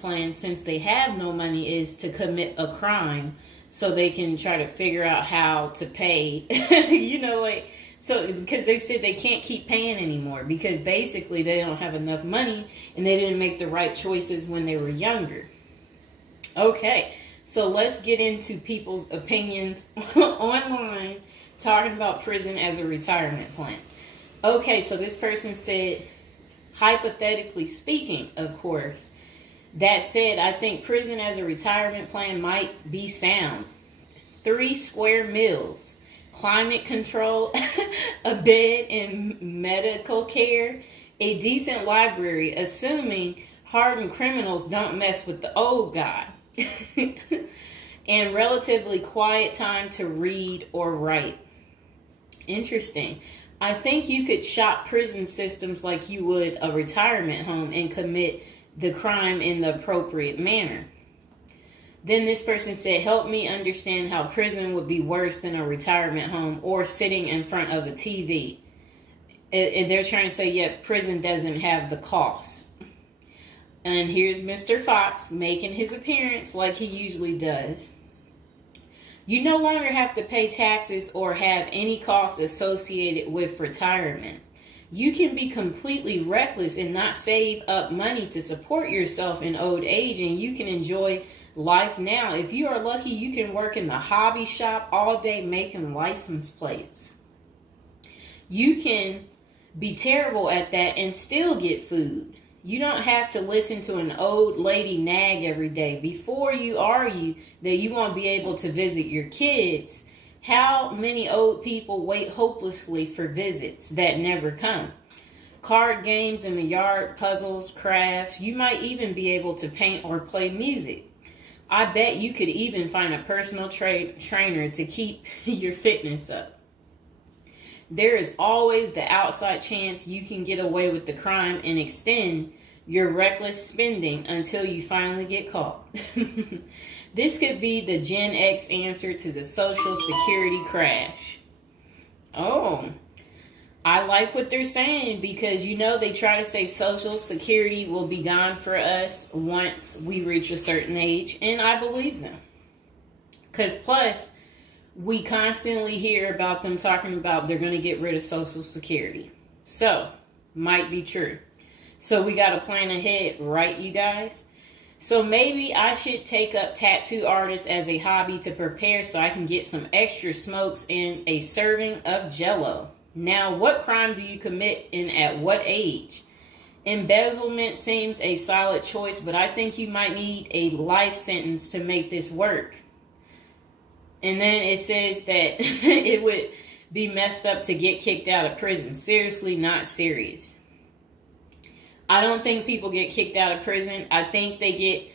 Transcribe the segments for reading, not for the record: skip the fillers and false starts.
plan, since they have no money, is to commit a crime so they can try to figure out how to pay. So because they said they can't keep paying anymore because basically they don't have enough money and they didn't make the right choices when they were younger. Okay, so let's get into people's opinions online talking about prison as a retirement plan. Okay, so this person said, hypothetically speaking, of course, that said, I think prison as a retirement plan might be sound. 3 square meals, climate control, a bed and medical care, a decent library, assuming hardened criminals don't mess with the old guy, and relatively quiet time to read or write. Interesting. I think you could shop prison systems like you would a retirement home and commit the crime in the appropriate manner. Then this person said, help me understand how prison would be worse than a retirement home or sitting in front of a TV. And they're trying to say, yeah, prison doesn't have the costs. And here's Mr. Fox making his appearance like he usually does. You no longer have to pay taxes or have any costs associated with retirement. You can be completely reckless and not save up money to support yourself in old age, and you can enjoy life now. If you are lucky, you can work in the hobby shop all day making license plates. You can be terrible at that and still get food. You don't have to listen to an old lady nag every day. Before you argue that you won't be able to visit your kids, how many old people wait hopelessly for visits that never come? Card games in the yard, puzzles, crafts. You might even be able to paint or play music. I bet you could even find a personal trainer to keep your fitness up. There is always the outside chance you can get away with the crime and extend your reckless spending until you finally get caught. This could be the Gen X answer to the Social Security crash. Oh, I like what they're saying because, they try to say Social Security will be gone for us once we reach a certain age. And I believe them. Because plus, we constantly hear about them talking about they're going to get rid of Social Security. So, might be true. So we got to plan ahead, right, you guys? So maybe I should take up tattoo artists as a hobby to prepare so I can get some extra smokes and a serving of Jell-O. Now, what crime do you commit and at what age? Embezzlement seems a solid choice, but I think you might need a life sentence to make this work. And then it says that it would be messed up to get kicked out of prison. Seriously, not serious. I don't think people get kicked out of prison. I think they get,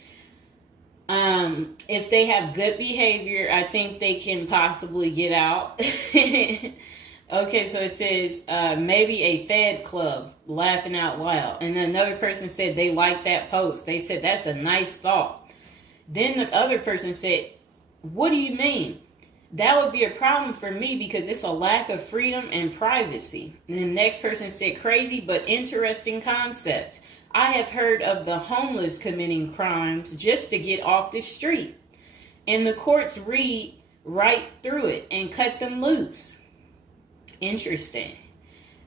if they have good behavior, I think they can possibly get out. Okay, so it says maybe a Fed club, laughing out loud. And another person said they liked that post. They said, that's a nice thought. Then the other person said, what do you mean? That would be a problem for me because it's a lack of freedom and privacy. And the next person said, crazy but interesting concept. I have heard of the homeless committing crimes just to get off the street. And the courts read right through it and cut them loose. Interesting.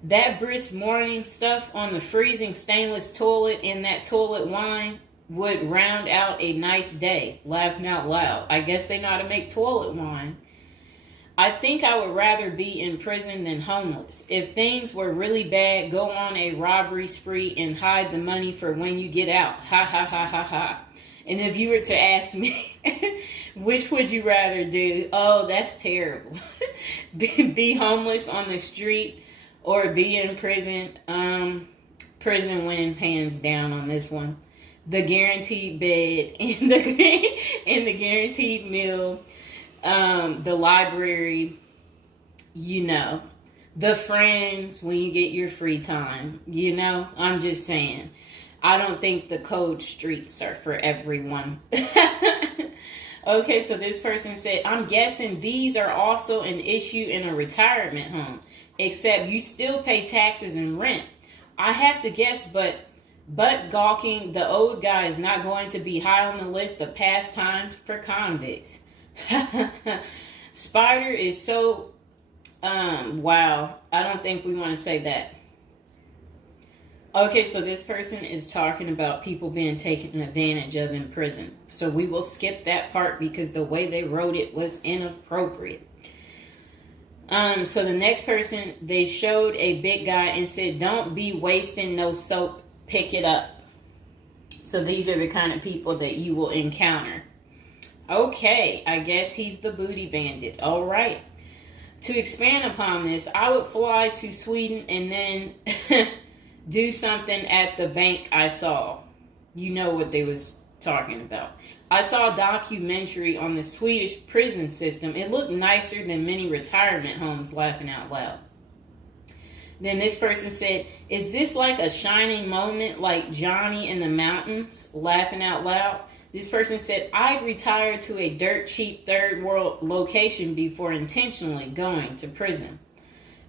That brisk morning stuff on the freezing stainless toilet and that toilet wine would round out a nice day. Laughing out loud. I guess they know how to make toilet wine. I think I would rather be in prison than homeless. If things were really bad, go on a robbery spree and hide the money for when you get out. Ha ha ha ha ha. And if you were to ask me, which would you rather do? Oh, that's terrible. Be homeless on the street or be in prison. Prison wins hands down on this one. The guaranteed bed and the guaranteed meal. The library, the friends when you get your free time, I'm just saying. I don't think the cold streets are for everyone. Okay, so this person said, I'm guessing these are also an issue in a retirement home, except you still pay taxes and rent. I have to guess, but But gawking, the old guy is not going to be high on the list of pastimes for convicts. Spider is so, wow. I don't think we want to say that. Okay, so this person is talking about people being taken advantage of in prison. So we will skip that part because the way they wrote it was inappropriate. So the next person, they showed a big guy and said, "Don't be wasting no soap, pick it up." So these are the kind of people that you will encounter. Okay, I guess he's the booty bandit. All right. To expand upon this, I would fly to Sweden and then do something at the bank I saw. You know what they was talking about. I saw a documentary on the Swedish prison system. It looked nicer than many retirement homes, laughing out loud. Then this person said, "Is this like a shining moment like Johnny in the Mountains?" Laughing out loud. This person said, "I'd retire to a dirt cheap third world location before intentionally going to prison."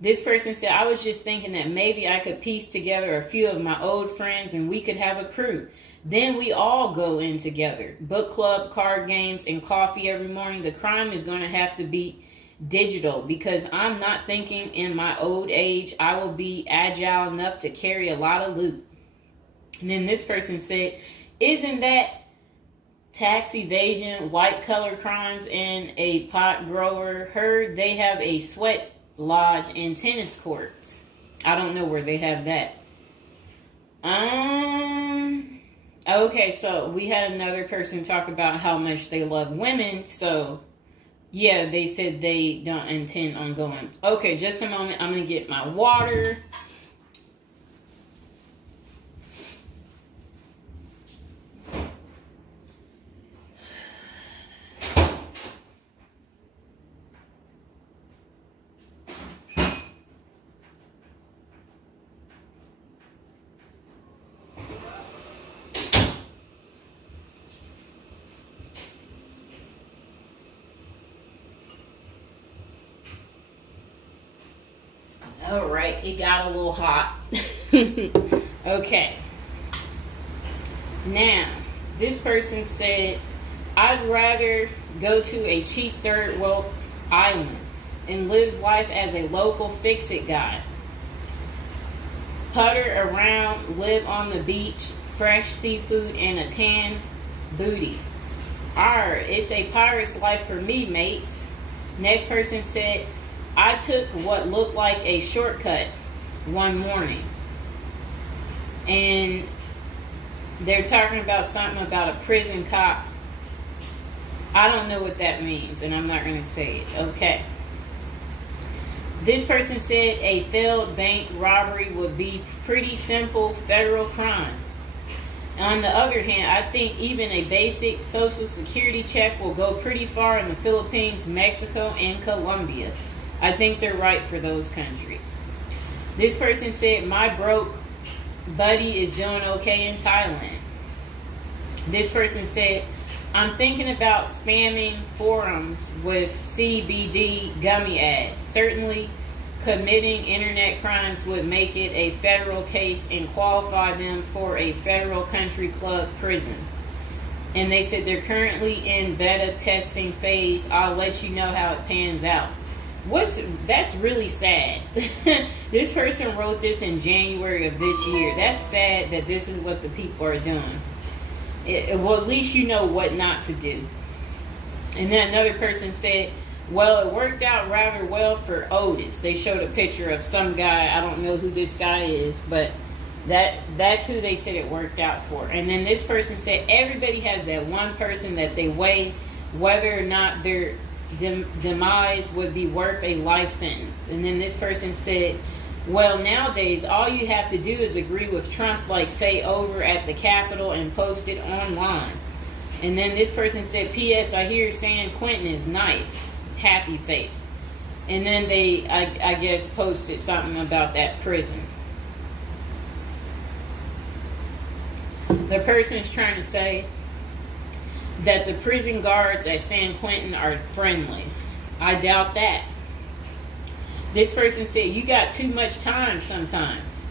This person said, "I was just thinking that maybe I could piece together a few of my old friends and we could have a crew. Then we all go in together. Book club, card games, and coffee every morning. The crime is going to have to be digital because I'm not thinking in my old age I will be agile enough to carry a lot of loot." And then this person said, "Isn't that tax evasion, white collar crimes, and a pot grower? Heard they have a sweat lodge and tennis courts." I don't know where they have that. Okay, so we had another person talk about how much they love women. So yeah, they said they don't intend on going. Okay, just a moment. I'm gonna get my water. All right, it got a little hot. Okay. Now, this person said, "I'd rather go to a cheap third world island and live life as a local fix-it guy. Putter around, live on the beach, fresh seafood, and a tan booty. Arr, it's a pirate's life for me, mates." Next person said, "I took what looked like a shortcut one morning." And they're talking about something about a prison cop. I don't know what that means, and I'm not going to say it. Okay. This person said a failed bank robbery would be pretty simple federal crime. On the other hand, I think even a basic social security check will go pretty far in the Philippines, Mexico, and Colombia. I think they're right for those countries. This person said, "My broke buddy is doing okay in Thailand." This person said, "I'm thinking about spamming forums with CBD gummy ads. Certainly committing internet crimes would make it a federal case and qualify them for a federal country club prison." And they said they're currently in beta testing phase. I'll let you know how it pans out. That's really sad. This person wrote this in January of this year. That's sad that this is what the people are doing. Well, at least you know what not to do. And then another person said, "Well, it worked out rather well for Otis." They showed a picture of some guy. I don't know who this guy is, but that's who they said it worked out for. And then this person said everybody has that one person that they weigh whether or not their demise would be worth a life sentence. And then this person said, "Well, nowadays all you have to do is agree with Trump, like say over at the Capitol, and post it online." And then this person said, "P.S. I hear San Quentin is nice. Happy face." And then they, I guess, posted something about that prison. The person is trying to say that the prison guards at San Quentin are friendly. I doubt that. This person said, "You got too much time sometimes.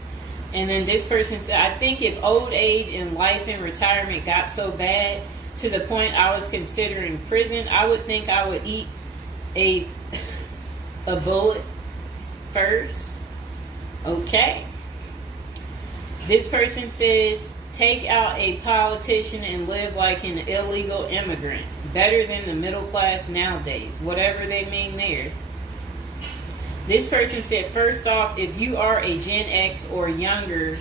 And then this person said, I think if old age and life in retirement got so bad to the point I was considering prison, I would think I would eat a bullet first. Okay. This person says, take out a politician and live like an illegal immigrant. Better than the middle class nowadays. Whatever they mean there. This person said, first off, if you are a Gen X or younger,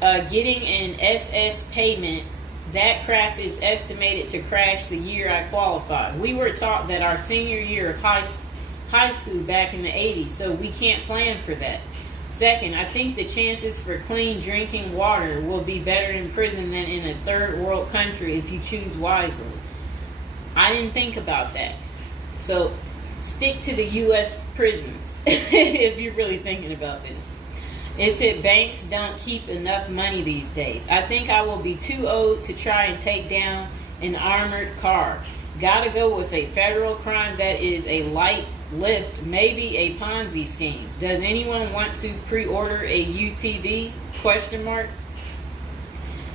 getting an SS payment, that crap is estimated to crash the year I qualified. We were taught that our senior year of high school back in the 80s, so we can't plan for that. Second, I think the chances for clean drinking water will be better in prison than in a third world country if you choose wisely. I didn't think about that. So stick to the U.S. prisons if you're really thinking about this. It said banks don't keep enough money these days. I think I will be too old to try and take down an armored car. Gotta go with a federal crime that is a light lift, maybe a Ponzi scheme. Does anyone want to pre-order a UTV? Question mark.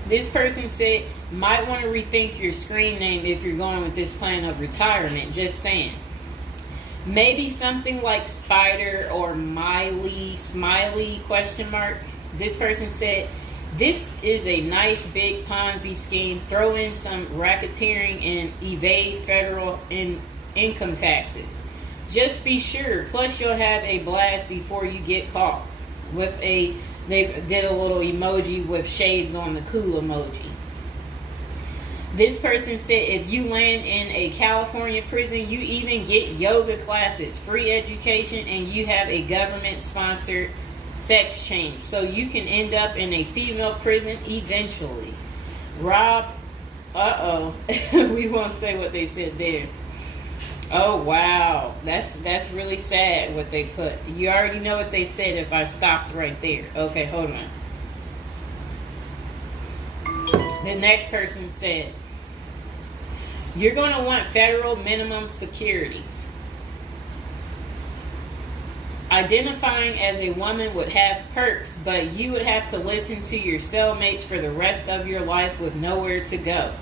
This person said, might want to rethink your screen name if you're going with this plan of retirement. Just saying. Maybe something like Spider or Smiley, question mark. This person said, this is a nice big Ponzi scheme. Throw in some racketeering and evade federal income taxes. Just be sure. Plus you'll have a blast before you get caught. They did a little emoji with shades on the cool emoji. This person said if you land in a California prison, you even get yoga classes, free education, and you have a government-sponsored sex change. So you can end up in a female prison eventually. Rob, we won't say what they said there. Oh, wow. That's really sad what they put. You already know what they said if I stopped right there. Okay, hold on. The next person said, you're going to want federal minimum security. Identifying as a woman would have perks, but you would have to listen to your cellmates for the rest of your life with nowhere to go.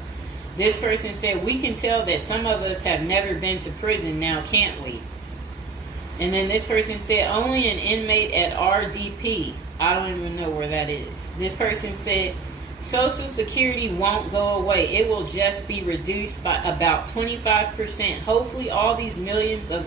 This person said, we can tell that some of us have never been to prison now, can't we? And then this person said, only an inmate at RDP. I don't even know where that is. This person said, Social Security won't go away. It will just be reduced by about 25%. Hopefully all these millions of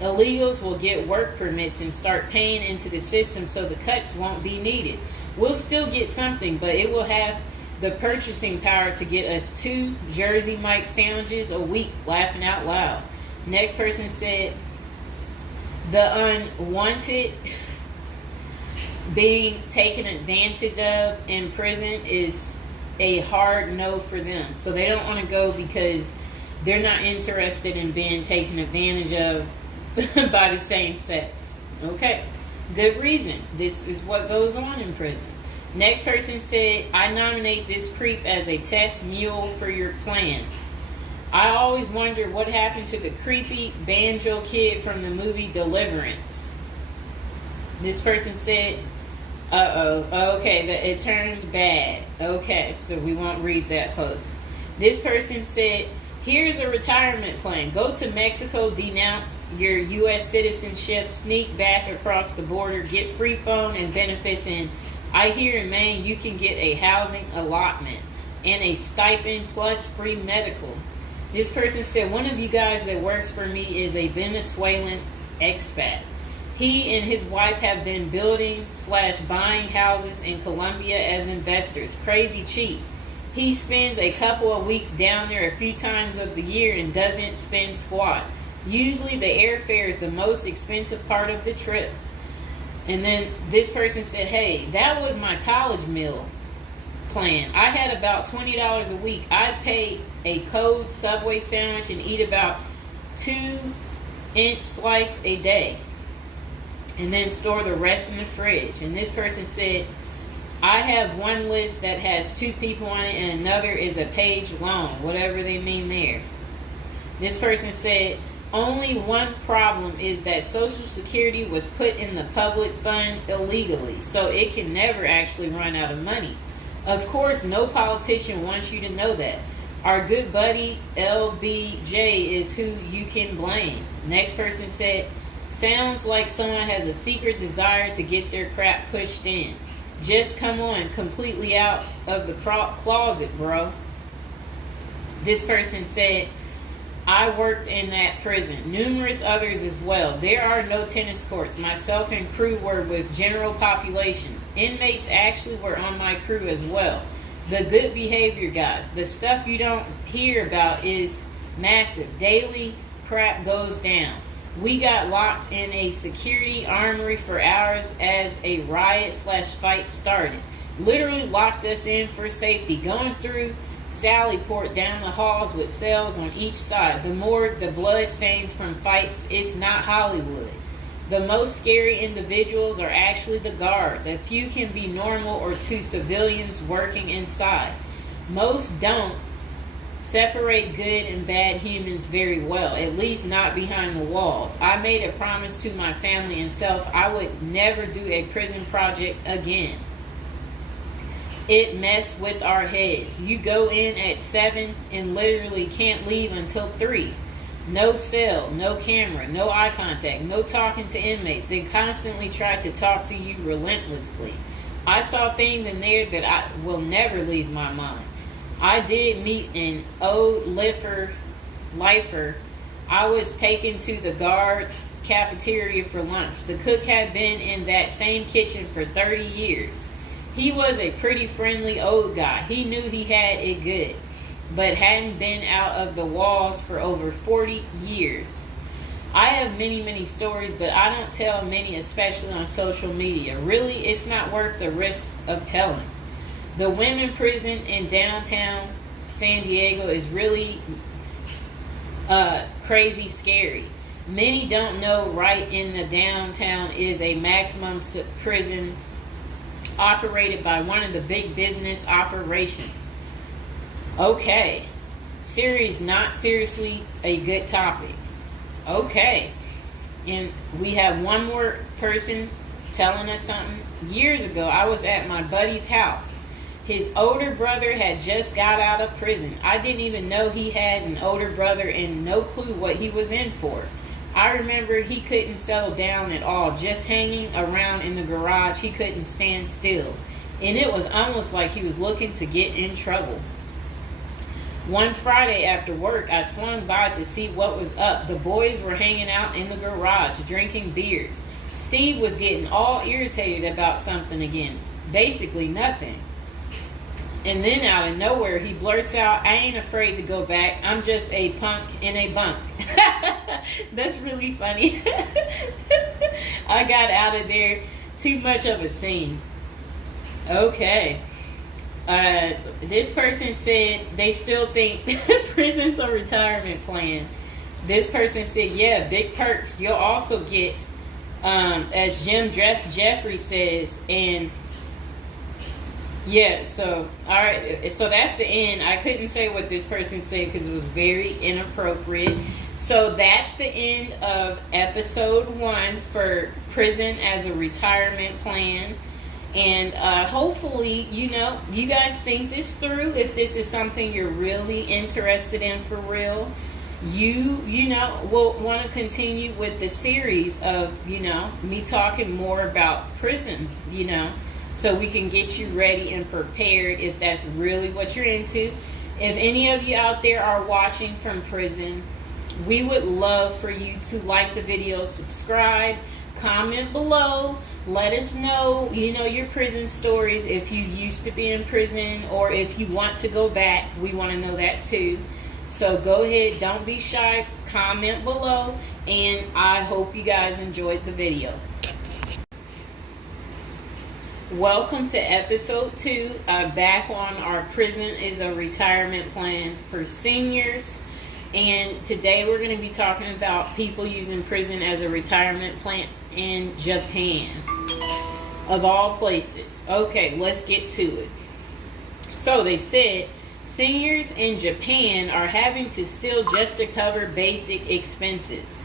illegals will get work permits and start paying into the system so the cuts won't be needed. We'll still get something, but it will have the purchasing power to get us 2 Jersey Mike sandwiches a week, laughing out loud. Next person said, the unwanted being taken advantage of in prison is a hard no for them. So they don't want to go because they're not interested in being taken advantage of by the same sex. Okay, good reason. This is what goes on in prison. Next person said, I nominate this creep as a test mule for your plan. I always wonder what happened to the creepy banjo kid from the movie Deliverance. This person said, okay, it turned bad. Okay, so we won't read that post. This person said, here's a retirement plan. Go to Mexico, denounce your U.S. citizenship, sneak back across the border, get free phone and benefits, and I hear in Maine you can get a housing allotment and a stipend plus free medical. This person said, one of you guys that works for me is a Venezuelan expat. He and his wife have been building/buying houses in Colombia as investors. Crazy cheap. He spends a couple of weeks down there a few times of the year and doesn't spend squat. Usually the airfare is the most expensive part of the trip. And then this person said, hey, that was my college meal plan. I had about $20 a week. I'd pay a cold Subway sandwich and eat about 2-inch slice a day. And then store the rest in the fridge. And this person said, I have one list that has 2 people on it and another is a page long, whatever they mean there. This person said, Only one problem is that Social Security was put in the public fund illegally, so it can never actually run out of money. Of course, no politician wants you to know that. Our good buddy LBJ is who you can blame. Next person said, sounds like someone has a secret desire to get their crap pushed in. Just come on, completely out of the closet, bro. This person said, I worked in that prison. Numerous others as well. There are no tennis courts. Myself and crew were with general population. Inmates actually were on my crew as well. The good behavior guys. The stuff you don't hear about is massive. Daily crap goes down. We got locked in a security armory for hours as a riot/fight started. Literally locked us in for safety. Going through Sallyport down the halls with cells on each side. The more the blood stains from fights, it's not Hollywood. The most scary individuals are actually the guards. A few can be normal or two civilians working inside. Most don't separate good and bad humans very well, at least not behind the walls. I made a promise to my family and self I would never do a prison project again. It messed with our heads. You go in at 7 and literally can't leave until 3. No cell, no camera, no eye contact, no talking to inmates. They constantly try to talk to you relentlessly. I saw things in there that I will never leave my mind. I did meet an old lifer. I was taken to the guards' cafeteria for lunch. The cook had been in that same kitchen for 30 years. He was a pretty friendly old guy. He knew he had it good, but hadn't been out of the walls for over 40 years. I have many stories, but I don't tell many, especially on social media. Really, it's not worth the risk of telling. The women prison in downtown San Diego is really crazy scary. Many don't know right in the downtown is a maximum prison operated by one of the big business operations. Okay. Series not seriously a good topic. Okay. And we have one more person telling us something. Years ago, I was at my buddy's house. His older brother had just got out of prison. I didn't even know he had an older brother and no clue what he was in for. I remember he couldn't settle down at all, just hanging around in the garage. He couldn't stand still. And it was almost like he was looking to get in trouble. One Friday after work, I swung by to see what was up. The boys were hanging out in the garage, drinking beers. Steve was getting all irritated about something again. Basically nothing. And then out of nowhere, he blurts out, I ain't afraid to go back. I'm just a punk in a bunk. That's really funny. I got out of there. Too much of a scene. Okay. This person said they still think prison's a retirement plan. This person said, yeah, big perks. You'll also get, as Jim Jeffrey says, and yeah, so, all right, so that's the end. I couldn't say what this person said because it was very inappropriate. So that's the end of episode 1 for prison as a retirement plan. And hopefully, you guys think this through. If this is something you're really interested in for real, you will want to continue with the series of, me talking more about prison, so we can get you ready and prepared if that's really what you're into. If any of you out there are watching from prison, we would love for you to like the video, subscribe, comment below, let us know, your prison stories. If you used to be in prison or if you want to go back, we want to know that too. So go ahead, don't be shy, comment below, and I hope you guys enjoyed the video. Welcome to episode 2, back on our prison is a retirement plan for seniors. And today we're going to be talking about people using prison as a retirement plan in Japan, of all places. Okay, let's get to it. So they said Seniors in Japan are having to steal just to cover basic expenses.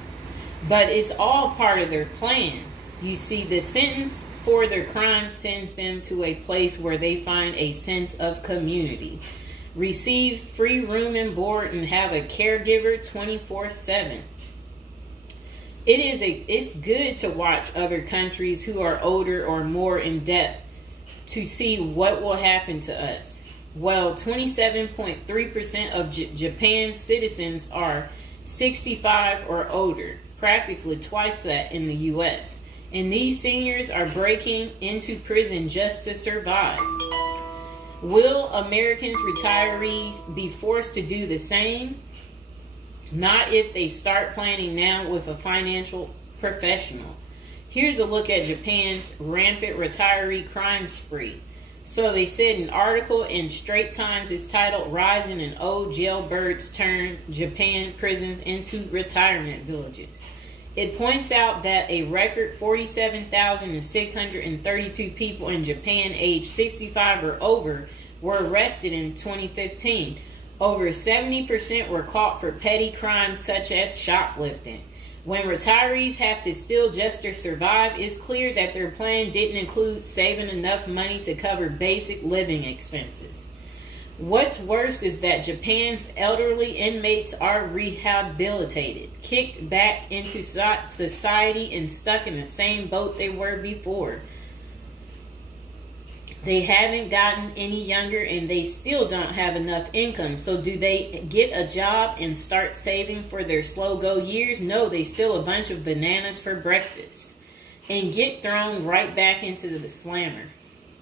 But it's all part of their plan. You see, the sentence for their crime sends them to a place where they find a sense of community, receive free room and board, and have a caregiver 24/7. It's good to watch other countries who are older or more in depth to see what will happen to us. Well, 27.3% of Japan's citizens are 65 or older, practically twice that in the U.S. And these seniors are breaking into prison just to survive. Will Americans retirees be forced to do the same? Not if they start planning now with a financial professional. Here's a look at Japan's rampant retiree crime spree. So they said an article in Straits Times is titled "Rising in Old Jailbirds Turn Japan Prisons into Retirement Villages." It points out that a record 47,632 people in Japan aged 65 or over were arrested in 2015. Over 70% were caught for petty crimes such as shoplifting. When retirees have to steal just to survive, it's clear that their plan didn't include saving enough money to cover basic living expenses. What's worse is that Japan's elderly inmates are rehabilitated, kicked back into society, and stuck in the same boat they were before. They haven't gotten any younger, and they still don't have enough income. So do they get a job and start saving for their slow-go years? No, they steal a bunch of bananas for breakfast and get thrown right back into the slammer.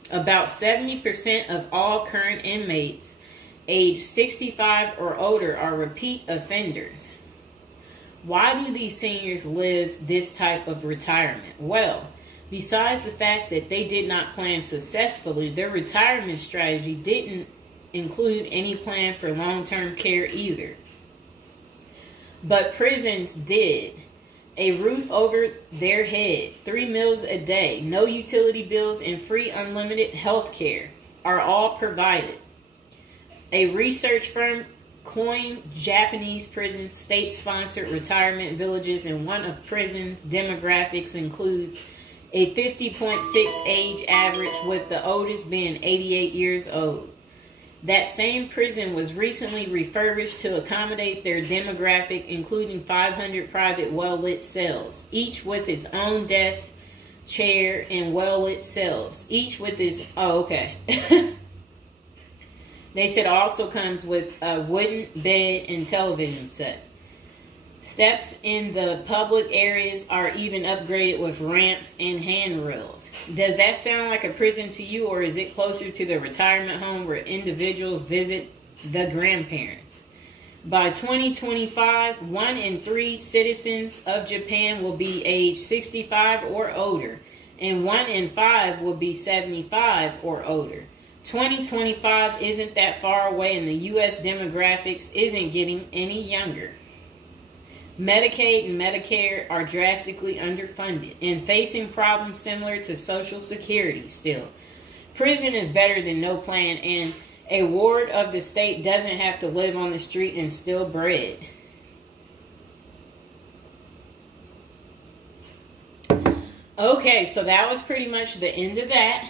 About 70% of all current inmates aged 65 or older are repeat offenders. Why do these seniors live this type of retirement? Well, besides the fact that they did not plan successfully, their retirement strategy didn't include any plan for long-term care either. But prisons did. A roof over their head, 3 meals a day, no utility bills, and free unlimited health care are all provided. A research firm coined Japanese prisons state-sponsored retirement villages, and one of prisons' demographics includes a 50.6 age average, with the oldest being 88 years old. That same prison was recently refurbished to accommodate their demographic, including 500 private well-lit cells, each with its own desk, chair, and well-lit cells, each with its... Oh, okay. They said also comes with a wooden bed and television set. Steps in the public areas are even upgraded with ramps and handrails. Does that sound like a prison to you, or is it closer to the retirement home where individuals visit the grandparents? By 2025, 1 in 3 citizens of Japan will be age 65 or older, and 1 in 5 will be 75 or older. 2025 isn't that far away, and the U.S. demographics isn't getting any younger. Medicaid and Medicare are drastically underfunded and facing problems similar to Social Security still. Prison is better than no plan, and a ward of the state doesn't have to live on the street and steal bread. Okay, so that was pretty much the end of that.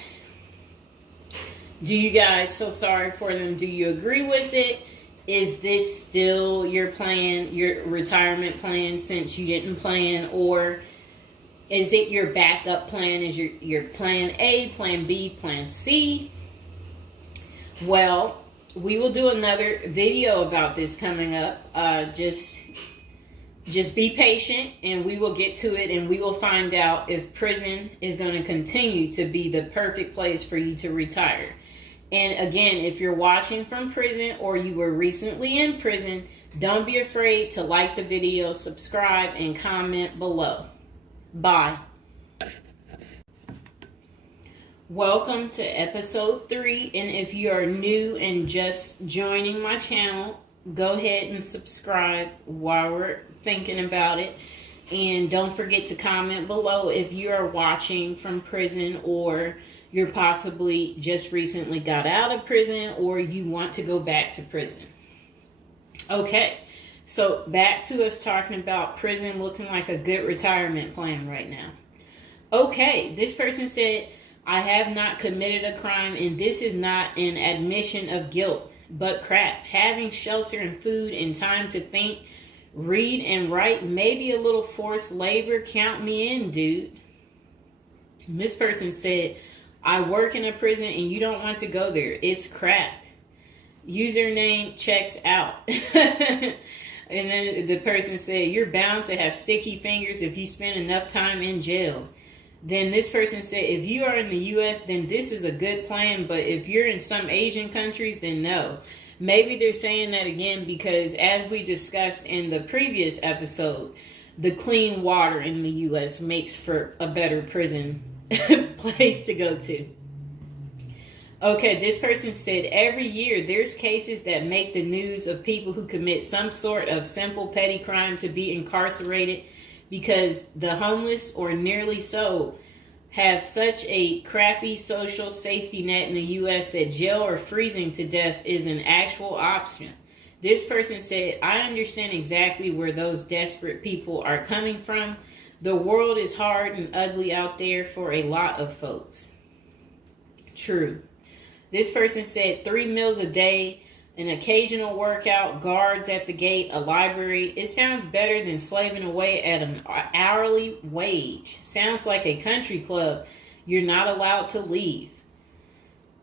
Do you guys feel sorry for them? Do you agree with it? Is this still your plan, your retirement plan, since you didn't plan? Or is it your backup plan? Is your plan A, plan B, plan C? Well, we will do another video about this coming up. Just be patient, and we will get to it, and we will find out if prison is going to continue to be the perfect place for you to retire. And again, if you're watching from prison or you were recently in prison, don't be afraid to like the video, subscribe, and comment below. Bye. Welcome to episode 3. And if you are new and just joining my channel, go ahead and subscribe while we're thinking about it. And don't forget to comment below if you are watching from prison or you're possibly just recently got out of prison, or you want to go back to prison. Okay, so back to us talking about prison looking like a good retirement plan right now. Okay, this person said, I have not committed a crime, and this is not an admission of guilt, but crap. Having shelter and food and time to think, read and write, maybe a little forced labor, count me in, dude. And this person said, I work in a prison and you don't want to go there. It's crap. Username checks out. And then the person said, you're bound to have sticky fingers if you spend enough time in jail. Then this person said, if you are in the U.S., then this is a good plan. But if you're in some Asian countries, then no. Maybe they're saying that again because, as we discussed in the previous episode, the clean water in the U.S. makes for a better prison place to go to. Okay, this person said, every year there's cases that make the news of people who commit some sort of simple petty crime to be incarcerated because the homeless, or nearly so, have such a crappy social safety net in the U.S. that jail or freezing to death is an actual option. This person said, I understand exactly where those desperate people are coming from. The world is hard and ugly out there for a lot of folks. True. This person said 3 meals a day, an occasional workout, guards at the gate, a library. It sounds better than slaving away at an hourly wage. Sounds like a country club you're not allowed to leave.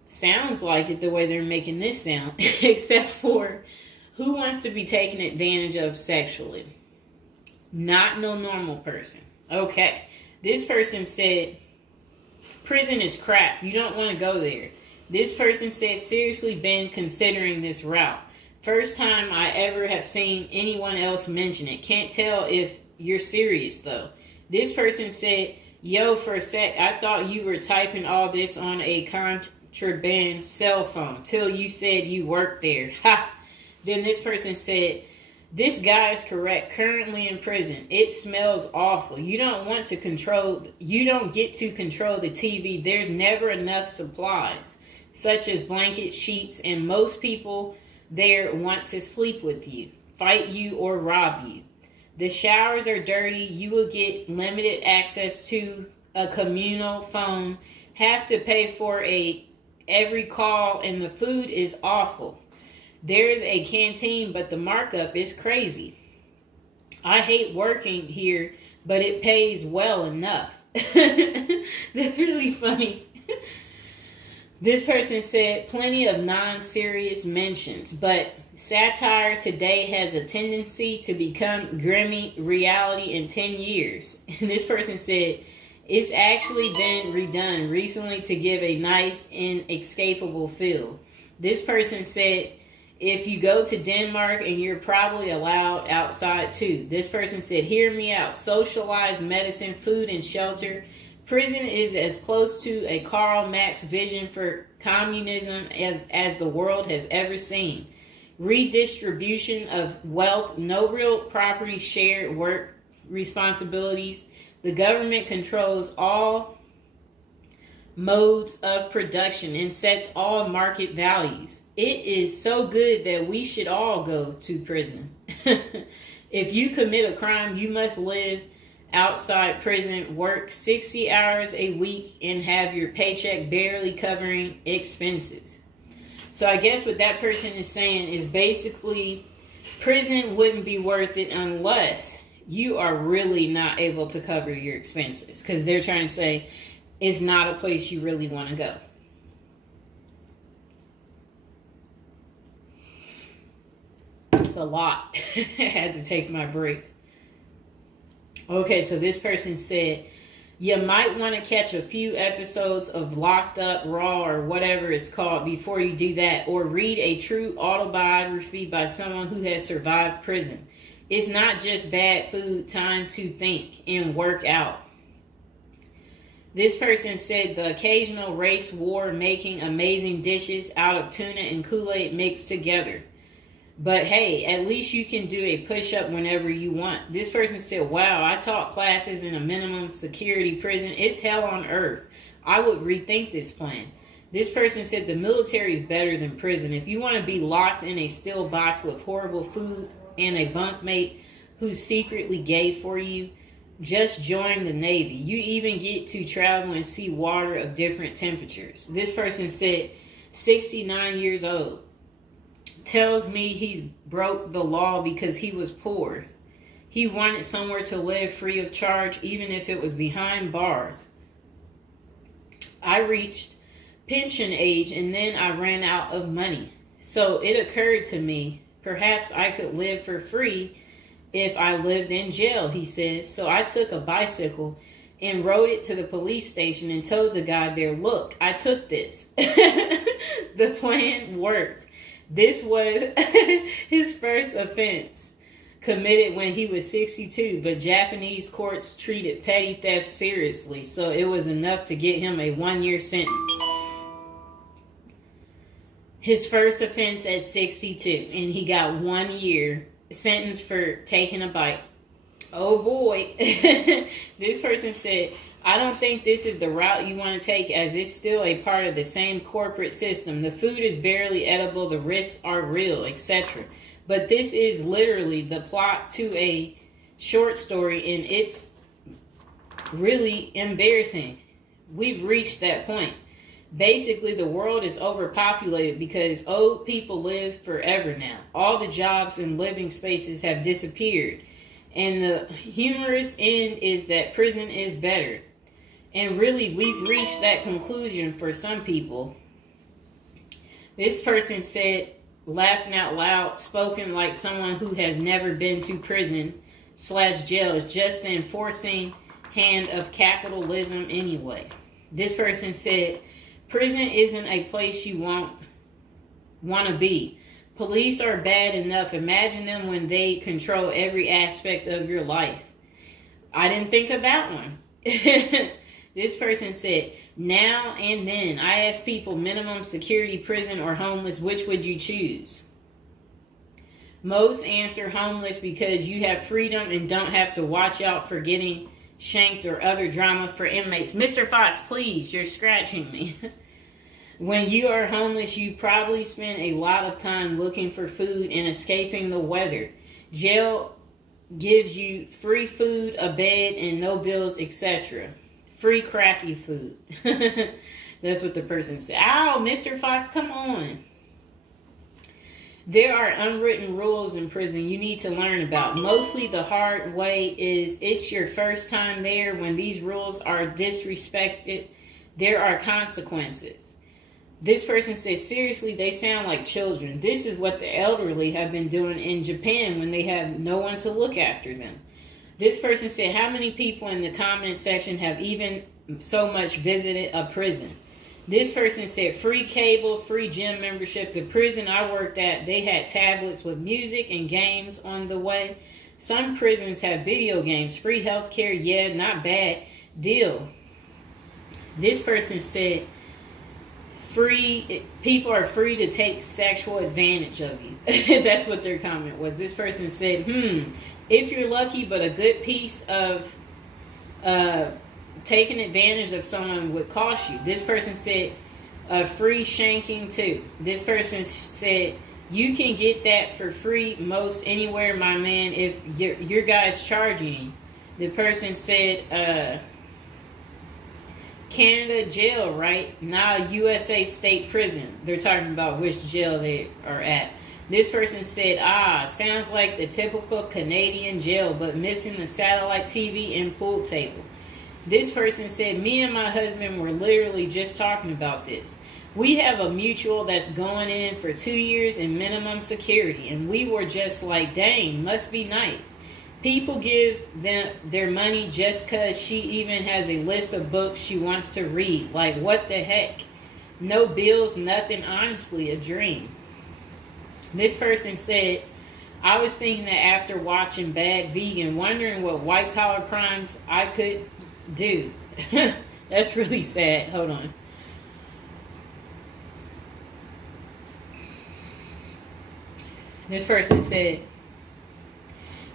Sounds like it the way they're making this sound, except for who wants to be taken advantage of sexually? Not no normal person. Okay, this person said prison is crap. You don't want to go there. This person said, seriously been considering this route. First time I ever have seen anyone else mention it. Can't tell if you're serious though. This person said, yo, for a sec, I thought you were typing all this on a contraband cell phone till you said you worked there. Ha! Then this person said, this guy is correct, currently in prison. It smells awful. You don't get to control the TV. There's never enough supplies, such as blankets, sheets, and most people there want to sleep with you, fight you, or rob you. The showers are dirty. You will get limited access to a communal phone, have to pay for every call, and the food is awful. There's a canteen, but the markup is crazy. I hate working here, but it pays well enough. That's really funny. This person said, plenty of non-serious mentions, but satire today has a tendency to become grimy reality in 10 years. And this person said, it's actually been redone recently to give a nice, inescapable feel. This person said, if you go to Denmark and you're probably allowed outside too. This person said, hear me out. Socialized medicine, food, and shelter. Prison is as close to a Karl Marx vision for communism as the world has ever seen. Redistribution of wealth, no real property, shared work responsibilities. The government controls all modes of production and sets all market values. It is so good that we should all go to prison. If you commit a crime, you must live outside prison, work 60 hours a week, and have your paycheck barely covering expenses. So I guess what that person is saying is basically prison wouldn't be worth it unless you are really not able to cover your expenses, because they're trying to say it's not a place you really want to go. It's a lot. I had to take my break. Okay, so this person said, you might want to catch a few episodes of Locked Up, Raw, or whatever it's called before you do that, or read a true autobiography by someone who has survived prison. It's not just bad food, time to think and work out. This person said the occasional race war making amazing dishes out of tuna and Kool-Aid mixed together. But hey, at least you can do a push-up whenever you want. This person said, wow, I taught classes in a minimum security prison. It's hell on earth. I would rethink this plan. This person said the military is better than prison. If you want to be locked in a steel box with horrible food and a bunkmate who's secretly gay for you, just join the Navy. You even get to travel and see water of different temperatures. This person said 69 years old. Tells me he's broke the law because he was poor. He wanted somewhere to live free of charge, even if it was behind bars. I reached pension age and then I ran out of money. So it occurred to me, perhaps I could live for free if I lived in jail, he says. So I took a bicycle and rode it to the police station and told the guy there, look, I took this. The plan worked. This was his first offense, committed when he was 62, but Japanese courts treated petty theft seriously, so it was enough to get him a 1-year sentence. His first offense at 62, and he got 1 year sentence for taking a bike. Oh boy. This person said, I don't think this is the route you want to take, as it's still a part of the same corporate system. The food is barely edible, the risks are real, etc. But this is literally the plot to a short story, and it's really embarrassing. We've reached that point. Basically, the world is overpopulated because old people live forever now. All the jobs and living spaces have disappeared. And the humorous end is that prison is better. And really, we've reached that conclusion for some people. This person said, laughing out loud, spoken like someone who has never been to prison/jail, is just the enforcing hand of capitalism anyway. This person said, prison isn't a place you want to be. Police are bad enough. Imagine them when they control every aspect of your life. I didn't think of that one. This person said, now and then, I ask people minimum security prison or homeless, which would you choose? Most answer homeless because you have freedom and don't have to watch out for getting shanked or other drama for inmates. Mr. Fox, please, you're scratching me. When you are homeless, you probably spend a lot of time looking for food and escaping the weather. Jail gives you free food, a bed, and no bills, etc. Free crappy food. That's what the person said. Ow, Mr. Fox, come on. There are unwritten rules in prison you need to learn about. Mostly the hard way is it's your first time there. When these rules are disrespected, there are consequences. This person says, seriously, they sound like children. This is what the elderly have been doing in Japan when they have no one to look after them. This person said, how many people in the comment section have even so much visited a prison? This person said, free cable, free gym membership. The prison I worked at, they had tablets with music and games on the way. Some prisons have video games, free healthcare. Yeah, not bad deal. This person said, people are free to take sexual advantage of you. That's what their comment was. This person said, if you're lucky, but a good piece of taking advantage of someone would cost you. This person said, free shanking too. This person said, you can get that for free most anywhere, my man, if your guy's charging. The person said, Canada jail, right? Now USA state prison. They're talking about which jail they are at. This person said, sounds like the typical Canadian jail, but missing the satellite TV and pool table. This person said, me and my husband were literally just talking about this. We have a mutual that's going in for 2 years in minimum security, and we were just like, dang, must be nice. People give them their money just because she even has a list of books she wants to read. Like, what the heck? No bills, nothing. Honestly, a dream. This person said, I was thinking that after watching Bad Vegan, wondering what white collar crimes I could do. That's really sad. Hold on. This person said,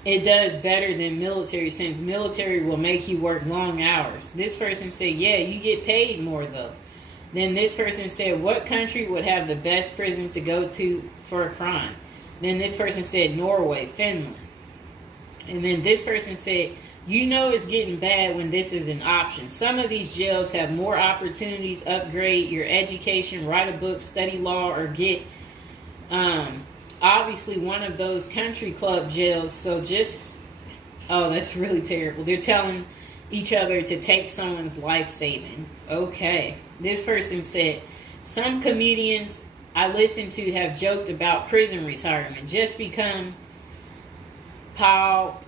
it does better than military, since military will make you work long hours. This person said, yeah, you get paid more though. Then this person said, what country would have the best prison to go to for a crime? Then this person said, Norway, Finland. And then this person said, you know it's getting bad when this is an option. Some of these jails have more opportunities, upgrade your education, write a book, study law, or get obviously one of those country club jails. So just, oh, that's really terrible. They're telling each other to take someone's life savings. Okay. This person said, some comedians I listen to have joked about prison retirement. Just become Paul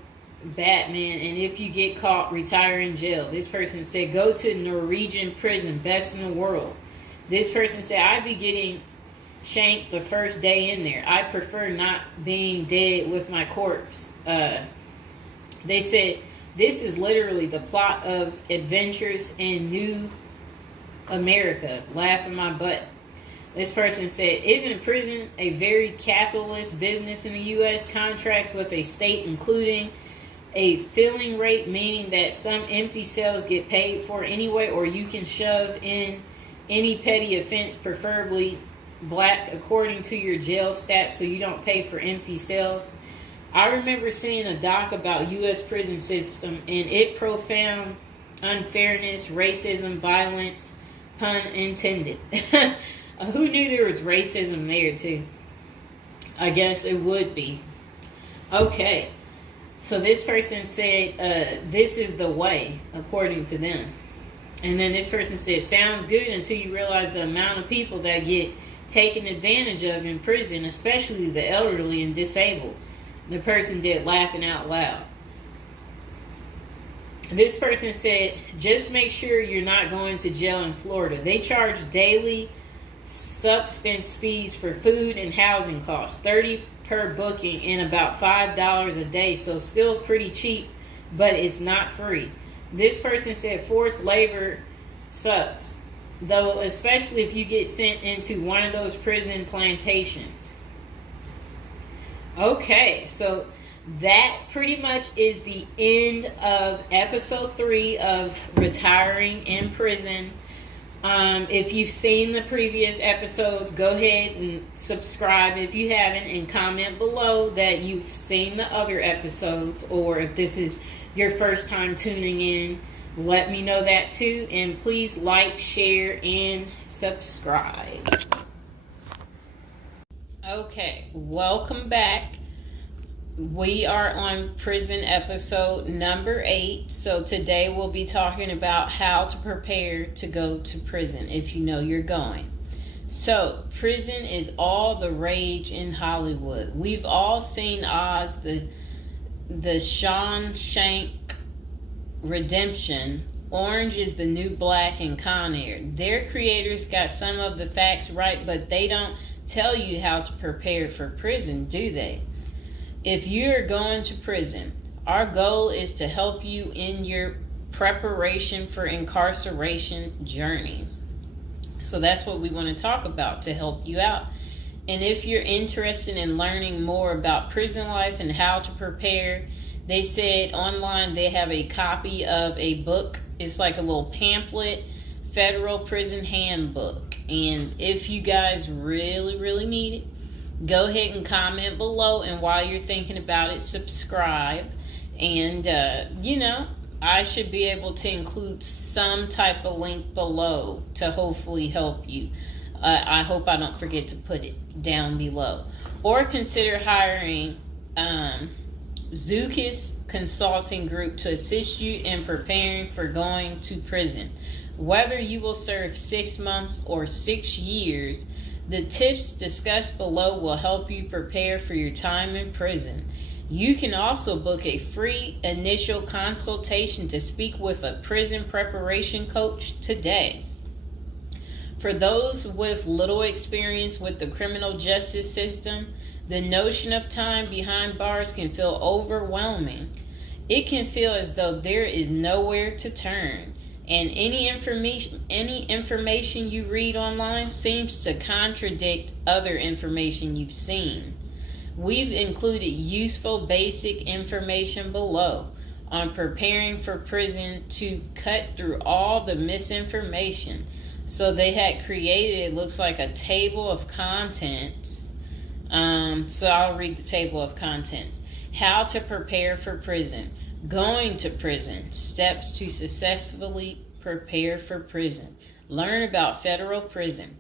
Batman, and if you get caught, retire in jail. This person said, go to Norwegian prison, best in the world. This person said, I'd be getting shanked the first day in there. I prefer not being dead with my corpse. They said, this is literally the plot of Adventures in New America. Laughing my butt. This person said, isn't prison a very capitalist business in the U.S.? Contracts with a state including a filling rate, meaning that some empty cells get paid for anyway, or you can shove in any petty offense, preferably black, according to your jail stats, so you don't pay for empty cells. I remember seeing a doc about U.S. prison system, and it profound unfairness, racism, violence, pun intended. Who knew there was racism there too? I guess it would be. Okay. So this person said, this is the way, according to them. And then this person said, sounds good until you realize the amount of people that get taken advantage of in prison, especially the elderly and disabled. The person did laughing out loud. This person said, just make sure you're not going to jail in Florida. They charge daily substance fees for food and housing costs, $30 per booking and about $5 a day, so still pretty cheap, but it's not free. This person said forced labor sucks, though, especially if you get sent into one of those prison plantations. Okay, so that pretty much is the end of episode 3 of Retiring in Prison. If you've seen the previous episodes, go ahead and subscribe if you haven't, and comment below that you've seen the other episodes, or if this is your first time tuning in, let me know that too. And please like, share, and subscribe. Okay, welcome back. We are on prison episode number 8. So today we'll be talking about how to prepare to go to prison if you know you're going. So prison is all the rage in Hollywood. We've all seen Oz, the Shawshank Redemption, Orange is the New Black, and Con Air. Their creators got some of the facts right, but they don't tell you how to prepare for prison, do they? If you're going to prison, our goal is to help you in your preparation for incarceration journey. So that's what we want to talk about, to help you out. And if you're interested in learning more about prison life and how to prepare, they said online they have a copy of a book. It's like a little pamphlet, Federal Prison Handbook. And if you guys really need it, go ahead and comment below, and while you're thinking about it, subscribe. And I should be able to include some type of link below to hopefully help you. I hope I don't forget to put it down below. Or consider hiring Zukis Consulting Group to assist you in preparing for going to prison. Whether you will serve 6 months or 6 years, the tips discussed below will help you prepare for your time in prison. You can also book a free initial consultation to speak with a prison preparation coach today. For those with little experience with the criminal justice system, the notion of time behind bars can feel overwhelming. It can feel as though there is nowhere to turn, and any information you read online seems to contradict other information you've seen. We've included useful basic information below on preparing for prison to cut through all the misinformation. So they had created, it looks like, a table of contents. So I'll read the table of contents. How to prepare for prison. Going to prison. Steps to successfully prepare for prison. Learn about federal prison.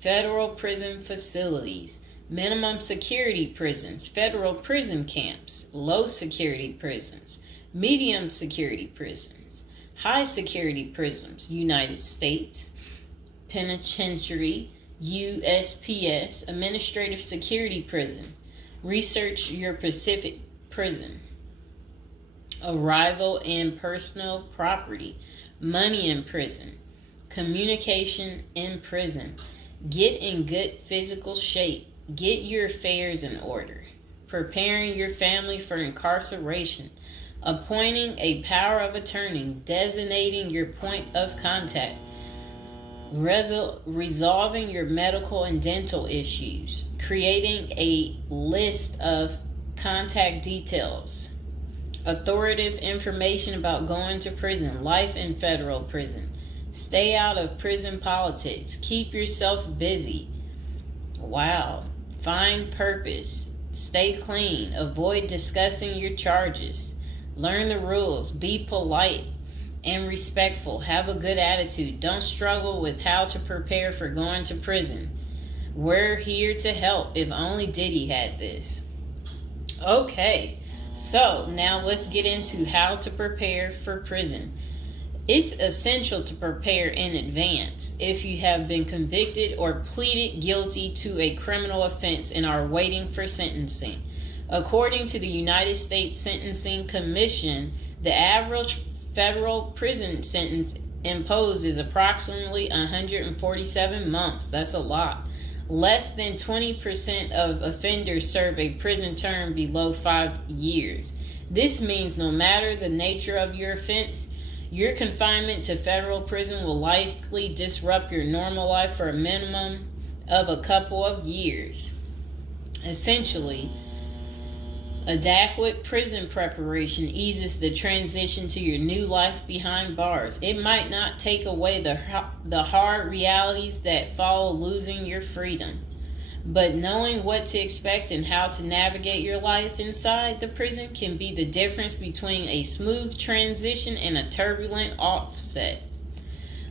Federal prison facilities. Minimum security prisons. Federal prison camps. Low security prisons. Medium security prisons. High security prisons. United States Penitentiary. USPS. Administrative security prison. Research your Pacific prison. Arrival and personal property. Money in prison. Communication in prison. Get in good physical shape. Get your affairs in order. Preparing your family for incarceration. Appointing a power of attorney. Designating your point of contact. Resolving your medical and dental issues. Creating a list of contact details. Authoritative information about going to prison. Life in federal prison. Stay out of prison politics. Keep yourself busy. Wow. Find purpose. Stay clean. Avoid discussing your charges. Learn the rules. Be polite and respectful. Have a good attitude. Don't struggle with how to prepare for going to prison. We're here to help. If only Diddy had this. Okay, so now let's get into how to prepare for prison. It's essential to prepare in advance if you have been convicted or pleaded guilty to a criminal offense and are waiting for sentencing. According to the United States Sentencing Commission, the average federal prison sentence imposed is approximately 147 months. That's a lot. Less than 20% of offenders serve a prison term below 5 years. This means no matter the nature of your offense, your confinement to federal prison will likely disrupt your normal life for a minimum of a couple of years. Essentially, adequate prison preparation eases the transition to your new life behind bars. It might not take away the hard realities that follow losing your freedom, but knowing what to expect and how to navigate your life inside the prison can be the difference between a smooth transition and a turbulent offset.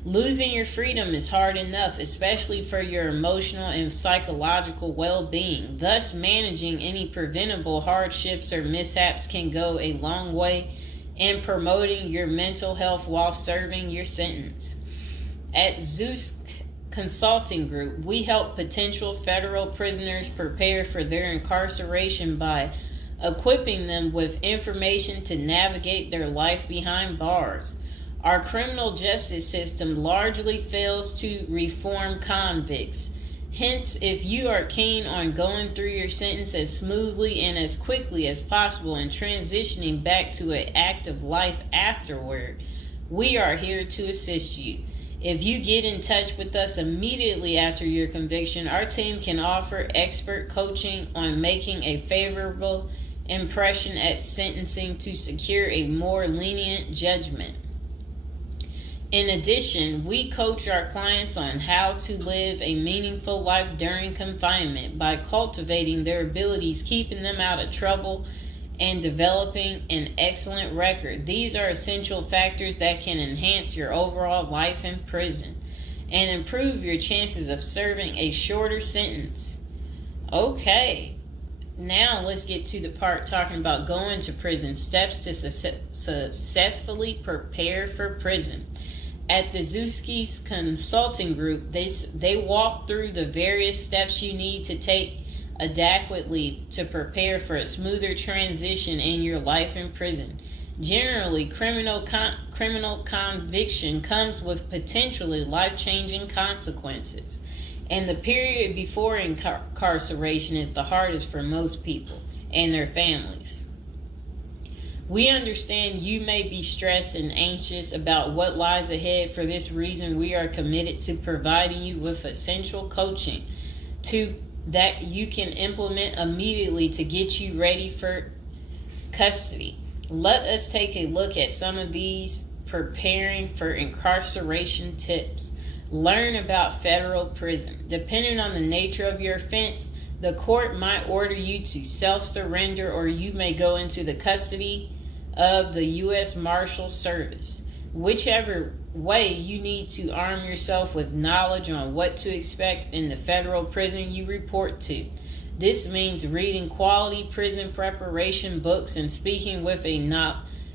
Losing your freedom is hard enough, especially for your emotional and psychological well-being. Thus, managing any preventable hardships or mishaps can go a long way in promoting your mental health while serving your sentence. At Zeus Consulting Group, we help potential federal prisoners prepare for their incarceration by equipping them with information to navigate their life behind bars. Our criminal justice system largely fails to reform convicts. Hence, if you are keen on going through your sentence as smoothly and as quickly as possible and transitioning back to an active life afterward, we are here to assist you. If you get in touch with us immediately after your conviction, our team can offer expert coaching on making a favorable impression at sentencing to secure a more lenient judgment. In addition, we coach our clients on how to live a meaningful life during confinement by cultivating their abilities, keeping them out of trouble, and developing an excellent record. These are essential factors that can enhance your overall life in prison and improve your chances of serving a shorter sentence. Okay, now let's get to the part talking about going to prison, steps to successfully prepare for prison. At the Zuski's Consulting Group, they walk through the various steps you need to take adequately to prepare for a smoother transition in your life in prison. Generally, criminal conviction comes with potentially life-changing consequences, and the period before incarceration is the hardest for most people and their families. We understand you may be stressed and anxious about what lies ahead. For this reason, we are committed to providing you with essential coaching to that you can implement immediately to get you ready for custody. Let us take a look at some of these preparing for incarceration tips. Learn about federal prison. Depending on the nature of your offense, the court might order you to self-surrender, or you may go into the custody of the U.S. Marshal Service. Whichever way, you need to arm yourself with knowledge on what to expect in the federal prison you report to. This means reading quality prison preparation books and speaking with a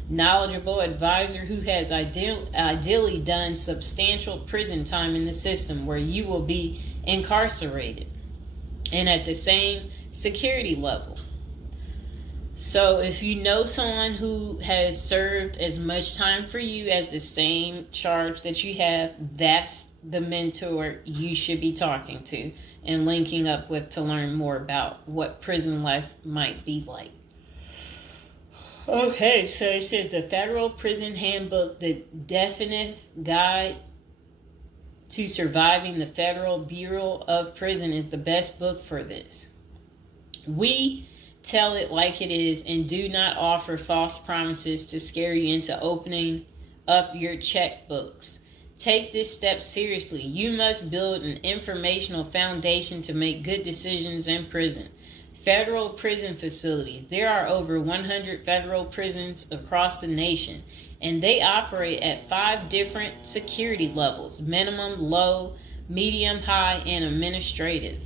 knowledgeable advisor who has ideally done substantial prison time in the system where you will be incarcerated and at the same security level. So if you know someone who has served as much time for you as the same charge that you have, that's the mentor you should be talking to and linking up with to learn more about what prison life might be like. Okay, so it says the Federal Prison Handbook, the definitive guide to surviving the Federal Bureau of Prison, is the best book for this. We tell it like it is and do not offer false promises to scare you into opening up your checkbooks. Take this step seriously. You must build an informational foundation to make good decisions in prison. Federal prison facilities. There are over 100 federal prisons across the nation, and they operate at 5 different security levels: minimum, low, medium, high, and administrative.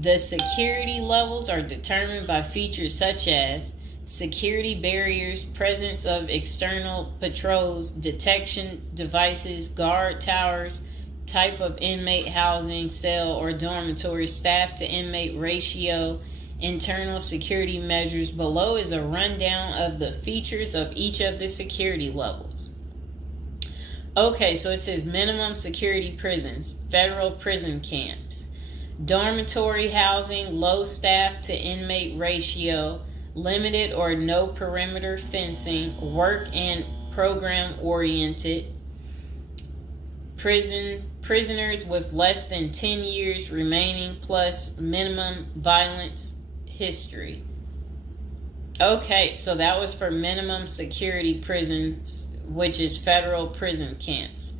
The security levels are determined by features such as security barriers, presence of external patrols, detection devices, guard towers, type of inmate housing, cell or dormitory, staff to inmate ratio, internal security measures. Below is a rundown of the features of each of the security levels. Okay, so it says minimum security prisons, federal prison camps. Dormitory housing, low staff to inmate ratio, limited or no perimeter fencing, work and program oriented. Prisoners with less than 10 years remaining plus minimum violence history. Okay, so that was for minimum security prisons, which is federal prison camps.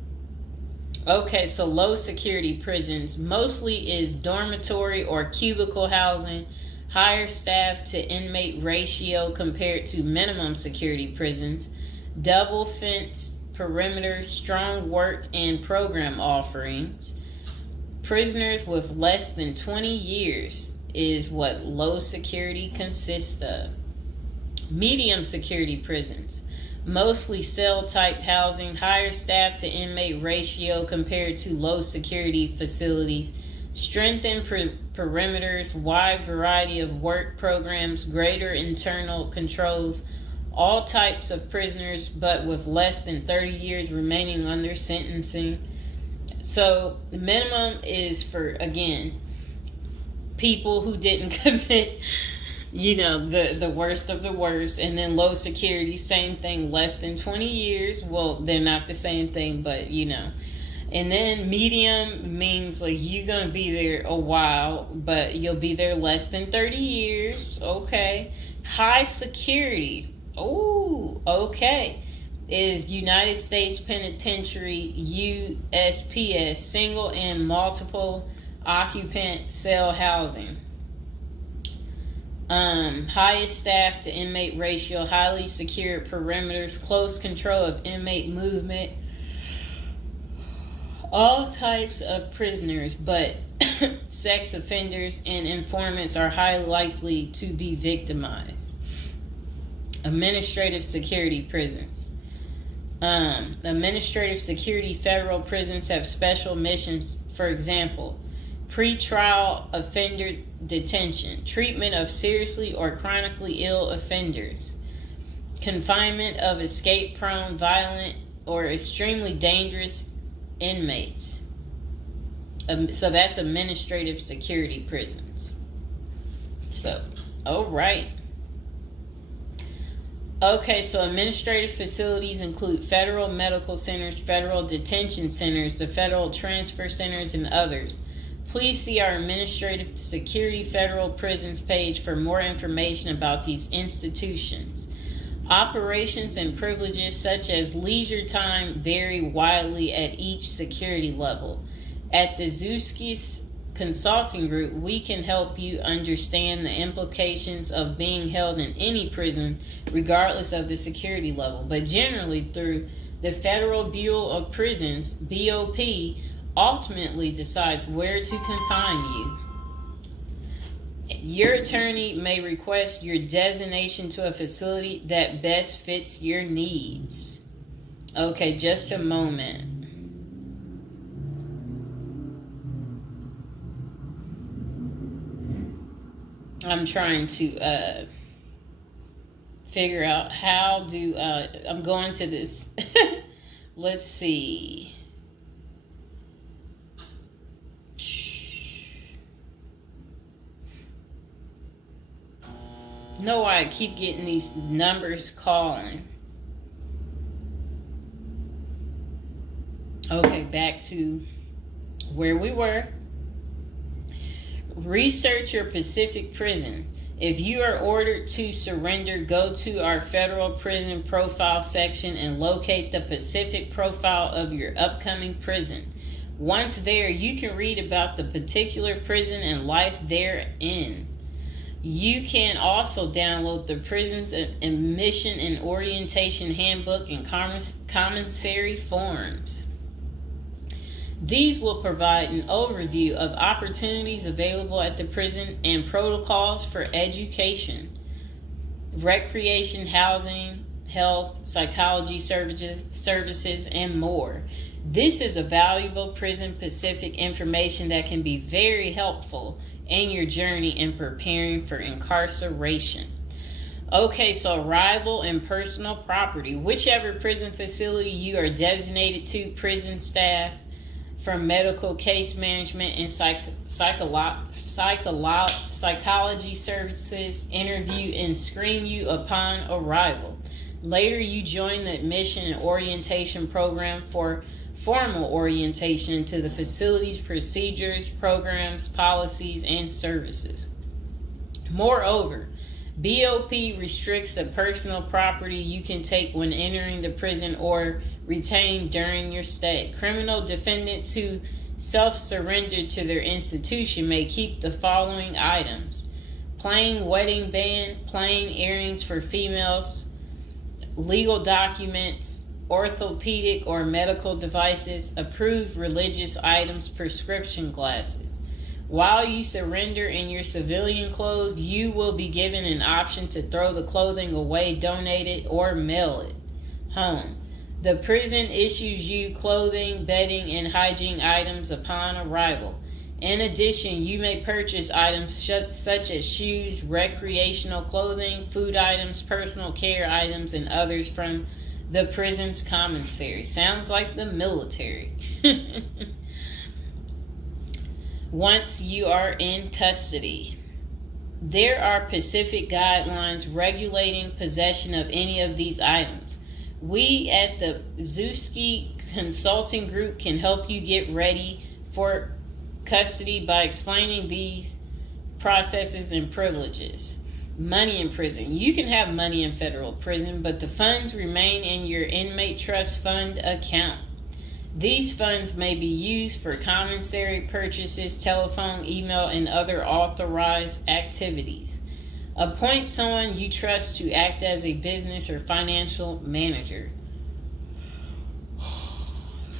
Okay, so low security prisons mostly is dormitory or cubicle housing, higher staff to inmate ratio compared to minimum security prisons, double fence perimeter, strong work and program offerings. Prisoners with less than 20 years is what low security consists of. Medium security prisons, mostly cell type housing, higher staff to inmate ratio compared to low security facilities, strengthened perimeters, wide variety of work programs, greater internal controls, all types of prisoners but with less than 30 years remaining on their sentencing. So the minimum is for, again, people who didn't commit the worst of the worst. And then low security, same thing, less than 20 years. Well, they're not the same thing, but And then medium means like you're going to be there a while, but you'll be there less than 30 years. Okay. High security. Oh, okay. Is United States Penitentiary, USPS, single and multiple occupant cell housing. Highest staff to inmate ratio, highly secure perimeters, close control of inmate movement, all types of prisoners, but sex offenders and informants are highly likely to be victimized. Administrative security prisons. Administrative security federal prisons have special missions. For example, pretrial offender detention, treatment of seriously or chronically ill offenders, confinement of escape-prone, violent, or extremely dangerous inmates. So that's administrative security prisons. So, all right. Okay, so administrative facilities include federal medical centers, federal detention centers, the federal transfer centers, and others. Please see our Administrative Security Federal Prisons page for more information about these institutions. Operations and privileges such as leisure time vary widely at each security level. At the Zuski Consulting Group, we can help you understand the implications of being held in any prison, regardless of the security level. But generally, through the Federal Bureau of Prisons, BOP, ultimately decides where to confine you. Your attorney may request your designation to a facility that best fits your needs. Okay, just a moment. I'm trying to figure out how do I'm going to this. Let's see. Know why I keep getting these numbers calling. Okay, back to where we were. Research your Pacific prison. If you are ordered to surrender, go to our federal prison profile section and locate the Pacific profile of your upcoming prison. Once there, you can read about the particular prison and life therein. You can also download the prison's admission and orientation handbook and commissary forms. These will provide an overview of opportunities available at the prison and protocols for education, recreation, housing, health, psychology services, and more. This is a valuable Prison Pacific information that can be very helpful in your journey in preparing for incarceration. Okay, so arrival and personal property. Whichever prison facility you are designated to, prison staff from medical case management and psychology services interview and screen you upon arrival. Later, you join the admission and orientation program for formal orientation into the facility's procedures, programs, policies, and services. Moreover, BOP restricts the personal property you can take when entering the prison or retain during your stay. Criminal defendants who self-surrender to their institution may keep the following items: plain wedding band, plain earrings for females, legal documents, orthopedic or medical devices, approved religious items, prescription glasses. While you surrender in your civilian clothes, you will be given an option to throw the clothing away, donate it, or mail it home. The prison issues you clothing, bedding, and hygiene items upon arrival. In addition, you may purchase items such as shoes, recreational clothing, food items, personal care items, and others from the prison's commissary. Sounds like the military. Once you are in custody, there are Pacific guidelines regulating possession of any of these items. We at the Zuski Consulting Group can help you get ready for custody by explaining these processes and privileges. Money in prison. You can have money in federal prison, but the funds remain in your inmate trust fund account. These funds may be used for commissary purchases, telephone, email, and other authorized activities. Appoint someone you trust to act as a business or financial manager.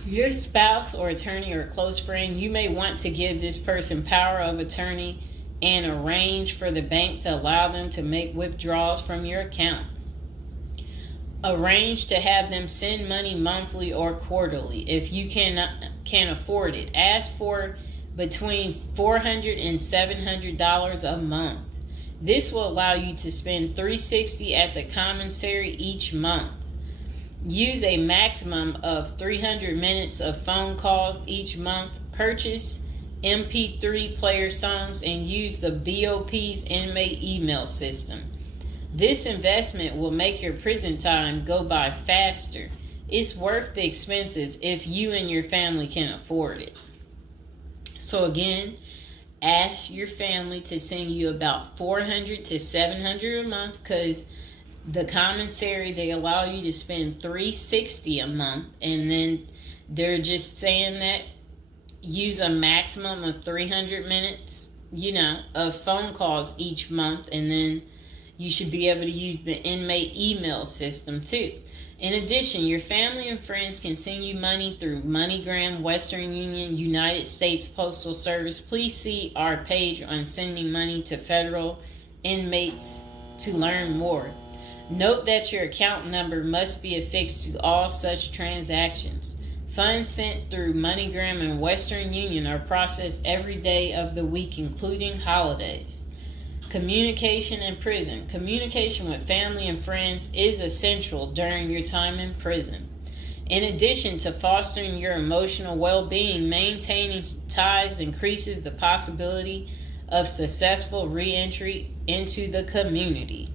Your spouse or attorney or close friend, you may want to give this person power of attorney and arrange for the bank to allow them to make withdrawals from your account. Arrange to have them send money monthly or quarterly if you can afford it. Ask for between $400 and $700 a month. This will allow you to spend $360 at the commissary each month. Use a maximum of 300 minutes of phone calls each month. Purchase MP3 player songs and use the BOP's inmate email system. This investment will make your prison time go by faster. It's worth the expenses if you and your family can afford it. So again, ask your family to send you about $400 to $700 a month, because the commissary, they allow you to spend $360 a month, and then they're just saying that use a maximum of 300 minutes, of phone calls each month, and then you should be able to use the inmate email system too. In addition, your family and friends can send you money through MoneyGram, Western Union, United States Postal Service. Please see our page on sending money to federal inmates to learn more. Note that your account number must be affixed to all such transactions. Funds sent through MoneyGram and Western Union are processed every day of the week, including holidays. Communication in prison. Communication with family and friends is essential during your time in prison. In addition to fostering your emotional well-being, maintaining ties increases the possibility of successful re-entry into the community.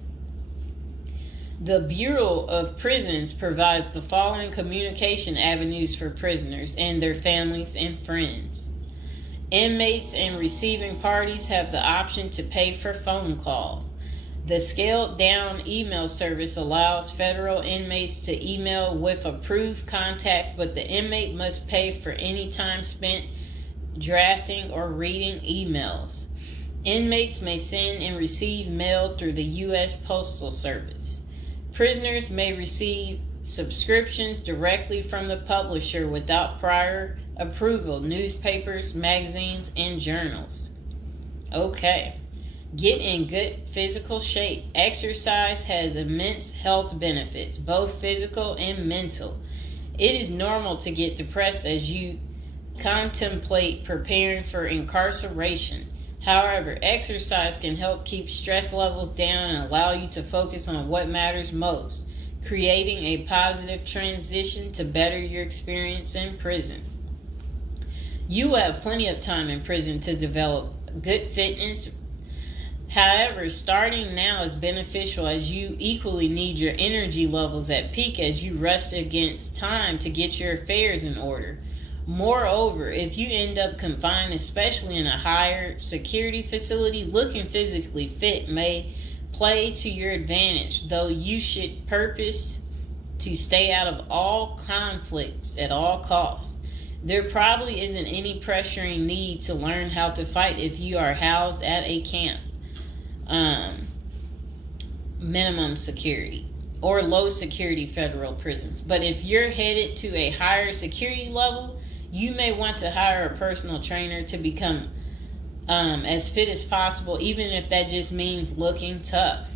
The Bureau of Prisons provides the following communication avenues for prisoners and their families and friends. Inmates and receiving parties have the option to pay for phone calls. The scaled-down email service allows federal inmates to email with approved contacts, but the inmate must pay for any time spent drafting or reading emails. Inmates may send and receive mail through the U.S. Postal Service. Prisoners may receive subscriptions directly from the publisher without prior approval, newspapers, magazines, and journals. Okay. Get in good physical shape. Exercise has immense health benefits, both physical and mental. It is normal to get depressed as you contemplate preparing for incarceration. However, exercise can help keep stress levels down and allow you to focus on what matters most, creating a positive transition to better your experience in prison. You have plenty of time in prison to develop good fitness. However, starting now is beneficial, as you equally need your energy levels at peak as you rush against time to get your affairs in order. Moreover, if you end up confined, especially in a higher security facility, looking physically fit may play to your advantage, though you should purpose to stay out of all conflicts at all costs. There probably isn't any pressuring need to learn how to fight if you are housed at a camp, minimum security, or low security federal prisons. But if you're headed to a higher security level, you may want to hire a personal trainer to become as fit as possible, even if that just means looking tough.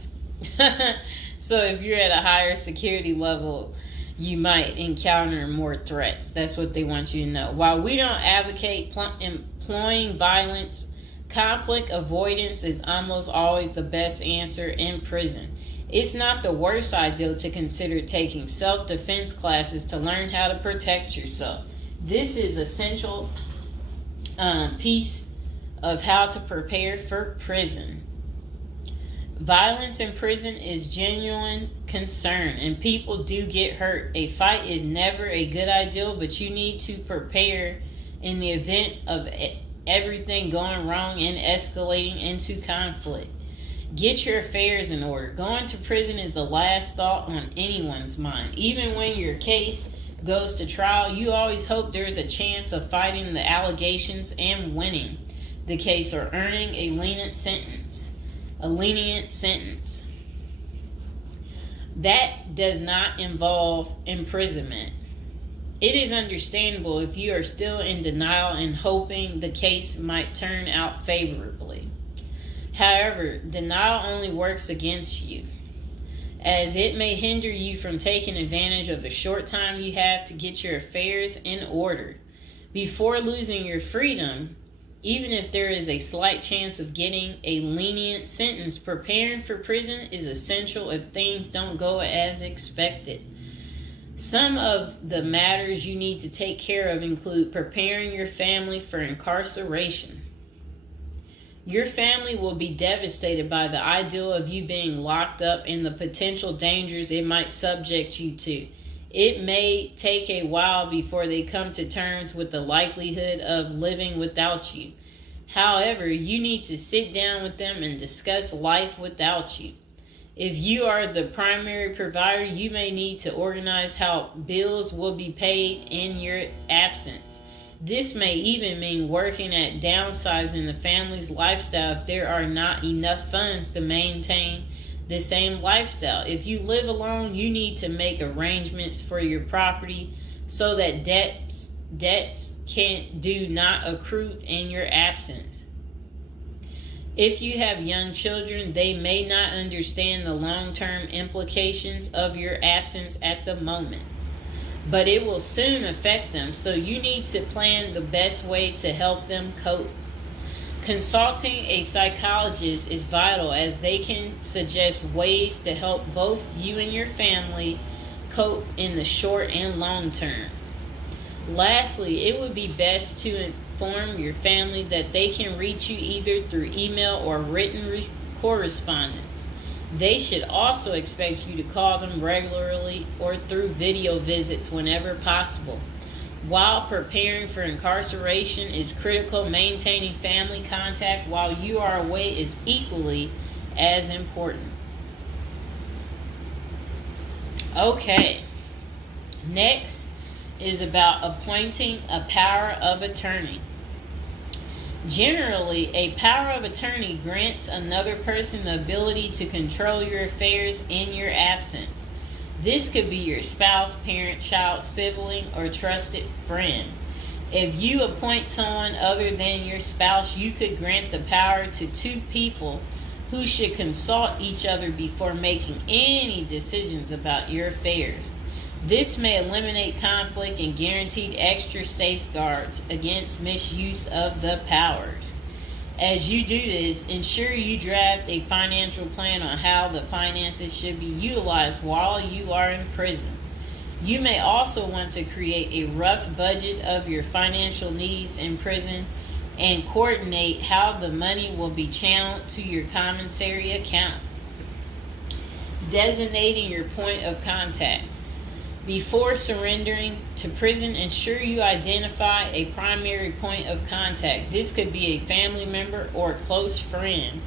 So if you're at a higher security level, you might encounter more threats. That's what they want you to know. While we don't advocate employing violence, conflict avoidance is almost always the best answer in prison. It's not the worst idea to consider taking self-defense classes to learn how to protect yourself. This is essential piece of how to prepare for prison. Violence in prison is genuine concern, and people do get hurt. A fight is never a good idea, but you need to prepare in the event of everything going wrong and escalating into conflict. Get your affairs in order. Going to prison is the last thought on anyone's mind. Even when your case goes to trial, you always hope there's a chance of fighting the allegations and winning the case or earning a lenient sentence. That does not involve imprisonment. It is understandable if you are still in denial and hoping the case might turn out favorably. However, denial only works against you, as it may hinder you from taking advantage of the short time you have to get your affairs in order. Before losing your freedom, even if there is a slight chance of getting a lenient sentence, preparing for prison is essential if things don't go as expected. Some of the matters you need to take care of include preparing your family for incarceration. Your family will be devastated by the idea of you being locked up and the potential dangers it might subject you to. It may take a while before they come to terms with the likelihood of living without you. However, you need to sit down with them and discuss life without you. If you are the primary provider, you may need to organize how bills will be paid in your absence. This may even mean working at downsizing the family's lifestyle if there are not enough funds to maintain the same lifestyle. If you live alone, you need to make arrangements for your property so that debts do not accrue in your absence. If you have young children, they may not understand the long-term implications of your absence at the moment, but it will soon affect them, so you need to plan the best way to help them cope. Consulting a psychologist is vital, as they can suggest ways to help both you and your family cope in the short and long term. Lastly, it would be best to inform your family that they can reach you either through email or written correspondence. They should also expect you to call them regularly or through video visits whenever possible. While preparing for incarceration is critical, maintaining family contact while you are away is equally as important. Okay, next is about appointing a power of attorney. Generally, a power of attorney grants another person the ability to control your affairs in your absence. This could be your spouse, parent, child, sibling, or trusted friend. If you appoint someone other than your spouse, you could grant the power to two people who should consult each other before making any decisions about your affairs. This may eliminate conflict and guarantee extra safeguards against misuse of the powers. As you do this, ensure you draft a financial plan on how the finances should be utilized while you are in prison. You may also want to create a rough budget of your financial needs in prison and coordinate how the money will be channeled to your commissary account. Designating your point of contact. Before surrendering to prison, ensure you identify a primary point of contact. This could be a family member or a close friend.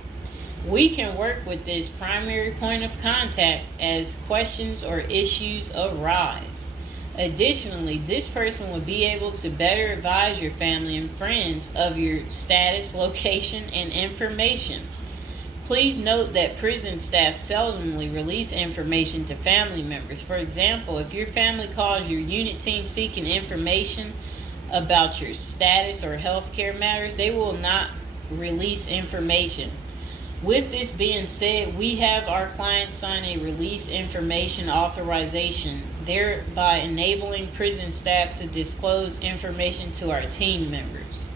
We can work with this primary point of contact as questions or issues arise. Additionally, this person will be able to better advise your family and friends of your status, location, and information. Please note that prison staff seldomly release information to family members. For example, if your family calls your unit team seeking information about your status or healthcare matters, they will not release information. With this being said, we have our clients sign a release information authorization, thereby enabling prison staff to disclose information to our team members.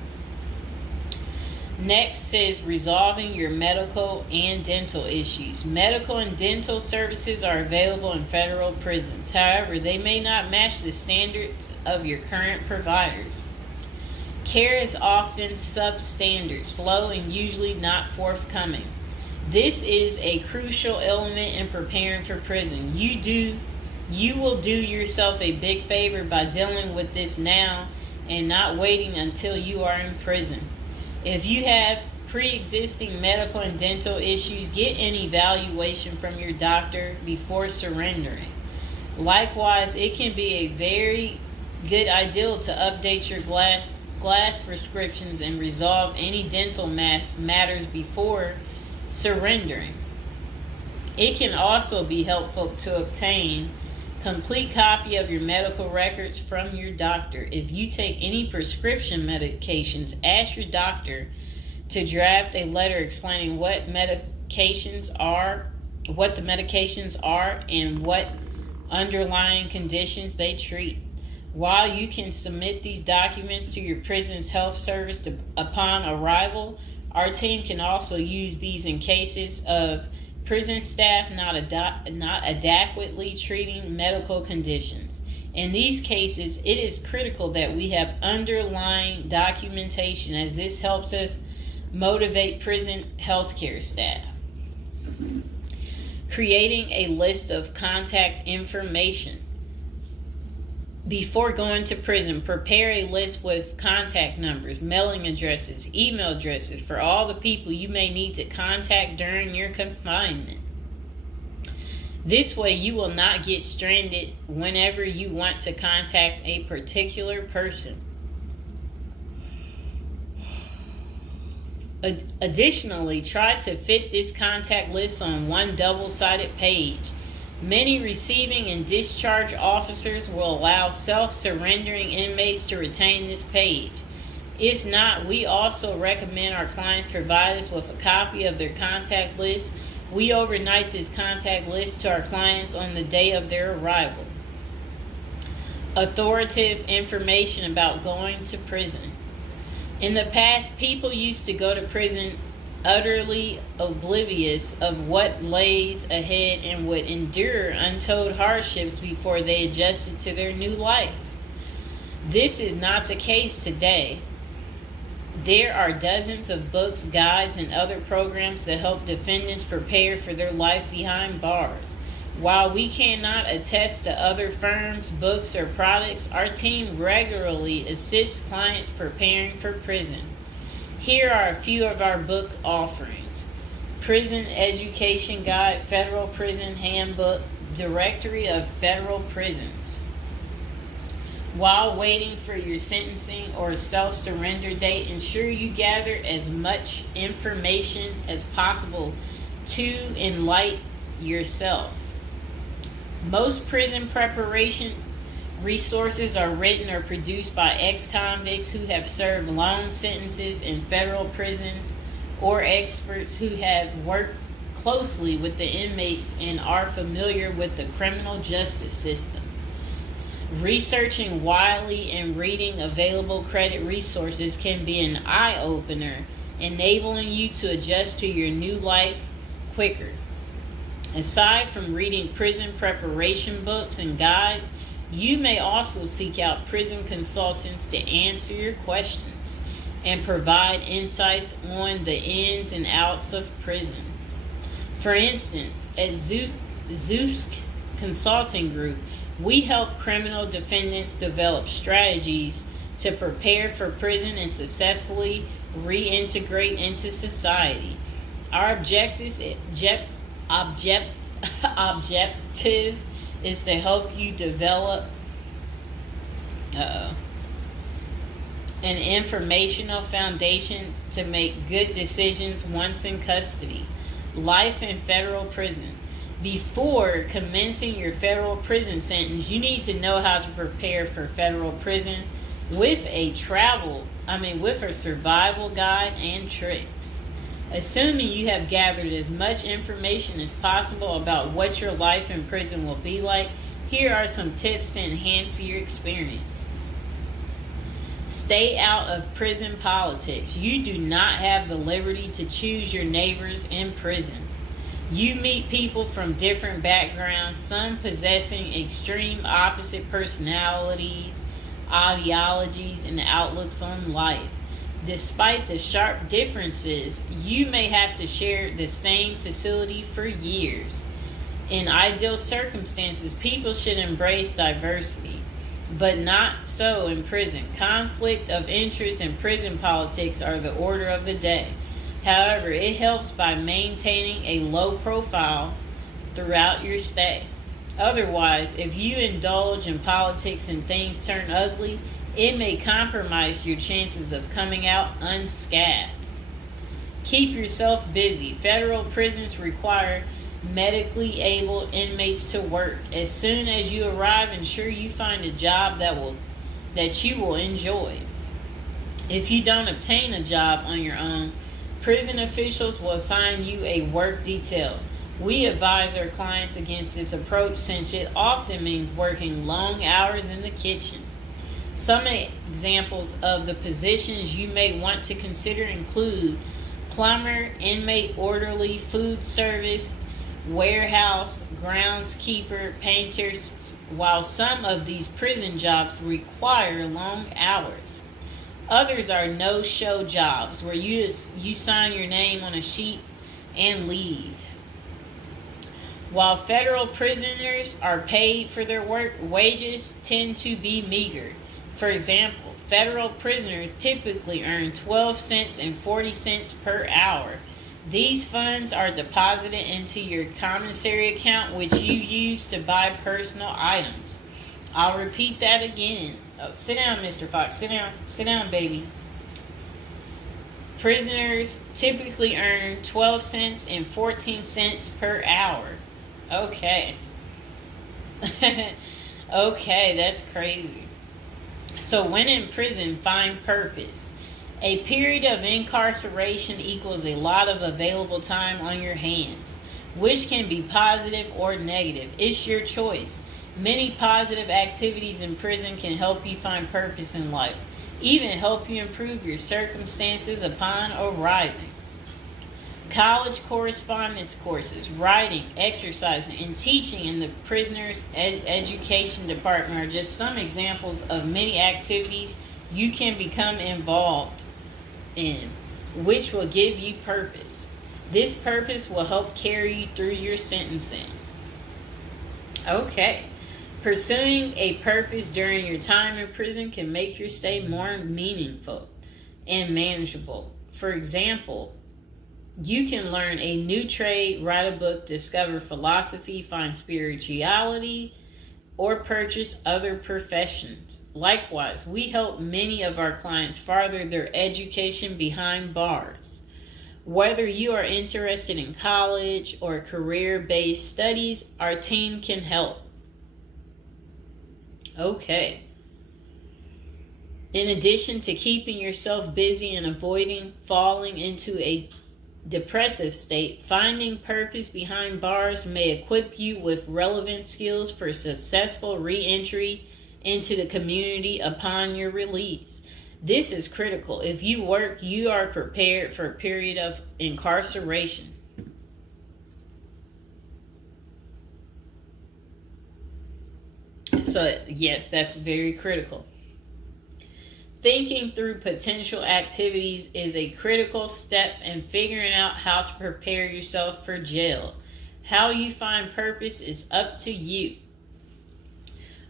Next says resolving your medical and dental issues. Medical and dental services are available in federal prisons. However, they may not match the standards of your current providers. Care is often substandard, slow, and usually not forthcoming. This is a crucial element in preparing for prison. You will do yourself a big favor by dealing with this now and not waiting until you are in prison. If you have pre-existing medical and dental issues, get an evaluation from your doctor before surrendering. Likewise, it can be a very good idea to update your glass prescriptions and resolve any dental matters before surrendering. It can also be helpful to obtain complete copy of your medical records from your doctor. If you take any prescription medications, ask your doctor to draft a letter explaining what the medications are, and what underlying conditions they treat. While you can submit these documents to your prison's health service upon arrival, our team can also use these in cases of prison staff not adequately treating medical conditions. In these cases, it is critical that we have underlying documentation, as this helps us motivate prison healthcare staff. Creating a list of contact information. Before going to prison, prepare a list with contact numbers, mailing addresses, email addresses for all the people you may need to contact during your confinement. This way, you will not get stranded whenever you want to contact a particular person. Additionally, try to fit this contact list on one double-sided page. Many receiving and discharge officers will allow self-surrendering inmates to retain this page. If not, we also recommend our clients provide us with a copy of their contact list. We overnight this contact list to our clients on the day of their arrival. Authoritative information about going to prison. In the past, people used to go to prison utterly oblivious of what lays ahead and would endure untold hardships before they adjusted to their new life. This is not the case today. There are dozens of books, guides, and other programs that help defendants prepare for their life behind bars. While we cannot attest to other firms, books, or products, our team regularly assists clients preparing for prison. Here are a few of our book offerings: Prison Education Guide, Federal Prison Handbook, Directory of Federal Prisons. While waiting for your sentencing or self-surrender date, ensure you gather as much information as possible to enlighten yourself. Most prison preparation resources are written or produced by ex-convicts who have served long sentences in federal prisons, or experts who have worked closely with the inmates and are familiar with the criminal justice system. Researching widely and reading available credit resources can be an eye-opener, enabling you to adjust to your new life quicker. Aside from reading prison preparation books and guides, you may also seek out prison consultants to answer your questions and provide insights on the ins and outs of prison. For instance, at Zeus Consulting Group, we help criminal defendants develop strategies to prepare for prison and successfully reintegrate into society. Our objective is to help you develop an informational foundation to make good decisions once in custody. Life in federal prison. Before commencing your federal prison sentence, you need to know how to prepare for federal prison with a survival guide and tricks. Assuming you have gathered as much information as possible about what your life in prison will be like, here are some tips to enhance your experience. Stay out of prison politics. You do not have the liberty to choose your neighbors in prison. You meet people from different backgrounds, some possessing extreme opposite personalities, ideologies, and outlooks on life. Despite the sharp differences, you may have to share the same facility for years. In ideal circumstances, people should embrace diversity, but not so in prison. Conflict of interest and prison politics are the order of the day. However, it helps by maintaining a low profile throughout your stay. Otherwise, if you indulge in politics and things turn ugly, it may compromise your chances of coming out unscathed. Keep yourself busy. Federal prisons require medically able inmates to work. As soon as you arrive, ensure you find a job that you will enjoy. If you don't obtain a job on your own, prison officials will assign you a work detail. We advise our clients against this approach since it often means working long hours in the kitchen. Some examples of the positions you may want to consider include plumber, inmate orderly, food service, warehouse, groundskeeper, painters, while some of these prison jobs require long hours. Others are no-show jobs where you sign your name on a sheet and leave. While federal prisoners are paid for their work, wages tend to be meager. For example, federal prisoners typically earn 12 cents and 40 cents per hour. These funds are deposited into your commissary account, which you use to buy personal items. I'll repeat that again. Oh, sit down, Mr. Fox. Sit down. Sit down, baby. Prisoners typically earn 12 cents and 14 cents per hour. Okay. Okay, that's crazy. So when in prison, find purpose. A period of incarceration equals a lot of available time on your hands, which can be positive or negative. It's your choice. Many positive activities in prison can help you find purpose in life, even help you improve your circumstances upon arriving. College correspondence courses, writing, exercising, and teaching in the prisoner's education department are just some examples of many activities you can become involved in, which will give you purpose. This purpose will help carry you through your sentencing. Okay. Pursuing a purpose during your time in prison can make your stay more meaningful and manageable. For example, you can learn a new trade, write a book, discover philosophy, find spirituality, or purchase other professions. Likewise, we help many of our clients further their education behind bars. Whether you are interested in college or career-based studies, our team can help. Okay. In addition to keeping yourself busy and avoiding falling into a depressive state, finding purpose behind bars may equip you with relevant skills for successful re-entry into the community upon your release. This is critical. If you work, you are prepared for a period of incarceration. So, yes, that's very critical. Thinking through potential activities is a critical step in figuring out how to prepare yourself for jail. How you find purpose is up to you.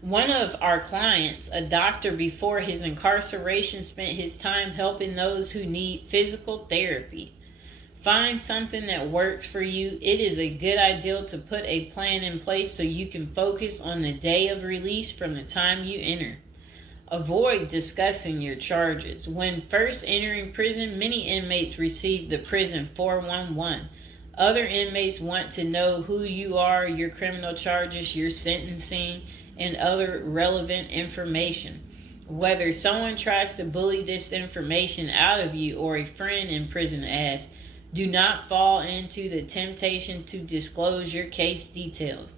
One of our clients, a doctor before his incarceration, spent his time helping those who need physical therapy. Find something that works for you. It is a good idea to put a plan in place so you can focus on the day of release from the time you enter. Avoid discussing your charges. When first entering prison, many inmates receive the prison 411. Other inmates want to know who you are, your criminal charges, your sentencing, and other relevant information. Whether someone tries to bully this information out of you or a friend in prison asks, do not fall into the temptation to disclose your case details.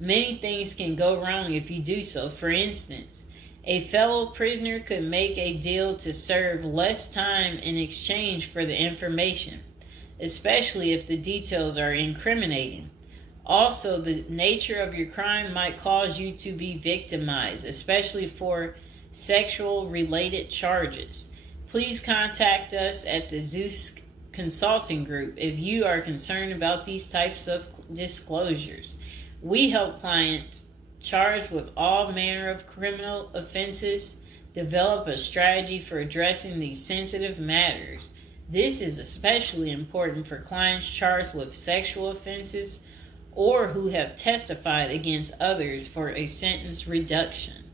Many things can go wrong if you do so. For instance, a fellow prisoner could make a deal to serve less time in exchange for the information, especially if the details are incriminating. Also, the nature of your crime might cause you to be victimized, especially for sexual-related charges. Please contact us at the Zeus Consulting Group if you are concerned about these types of disclosures. We help clients charged with all manner of criminal offenses develop a strategy for addressing these sensitive matters. This is especially important for clients charged with sexual offenses or who have testified against others for a sentence reduction.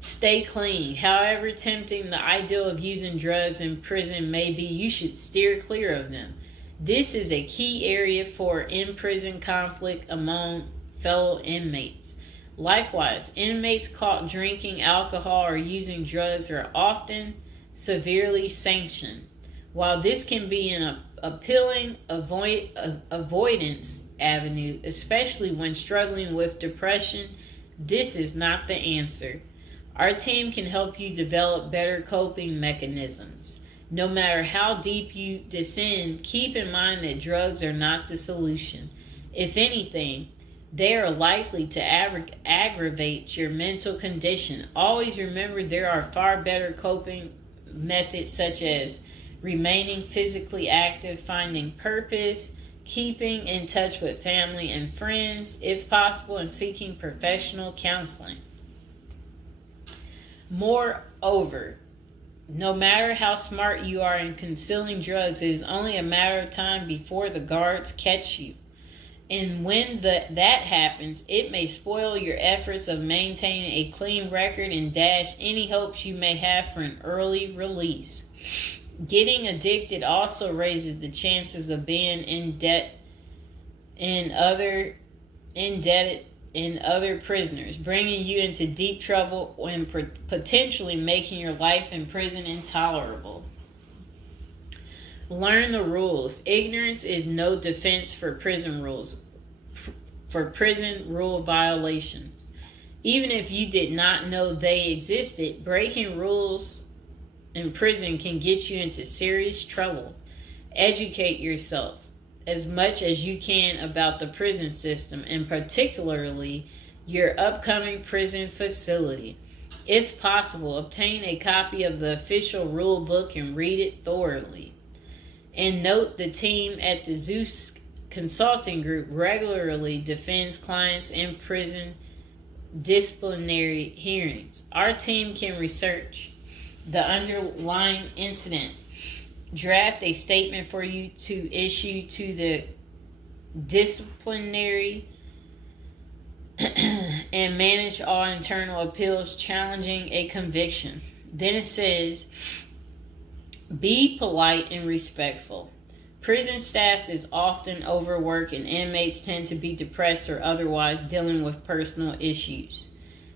Stay clean. However tempting the ideal of using drugs in prison may be, you should steer clear of them. This is a key area for in-prison conflict among fellow inmates. Likewise, inmates caught drinking alcohol or using drugs are often severely sanctioned. While this can be an appealing avoidance avenue, especially when struggling with depression, this is not the answer. Our team can help you develop better coping mechanisms. No matter how deep you descend, keep in mind that drugs are not the solution. If anything, they are likely to aggravate your mental condition. Always remember there are far better coping methods such as remaining physically active, finding purpose, keeping in touch with family and friends, if possible, and seeking professional counseling. Moreover, no matter how smart you are in concealing drugs, it is only a matter of time before the guards catch you. And when that happens, it may spoil your efforts of maintaining a clean record and dash any hopes you may have for an early release. Getting addicted also raises the chances of being indebted in other prisoners, bringing you into deep trouble and potentially making your life in prison intolerable. Learn the rules. Ignorance is no defense for prison rules, for prison rule violations. Even if you did not know they existed, breaking rules in prison can get you into serious trouble. Educate yourself as much as you can about the prison system, and particularly your upcoming prison facility. If possible, obtain a copy of the official rule book and read it thoroughly. And note, the team at the Zeus Consulting Group regularly defends clients in prison disciplinary hearings. Our team can research the underlying incident, draft a statement for you to issue to the disciplinary, and manage all internal appeals challenging a conviction. Then it says, be polite and respectful. Prison staff is often overworked and inmates tend to be depressed or otherwise dealing with personal issues.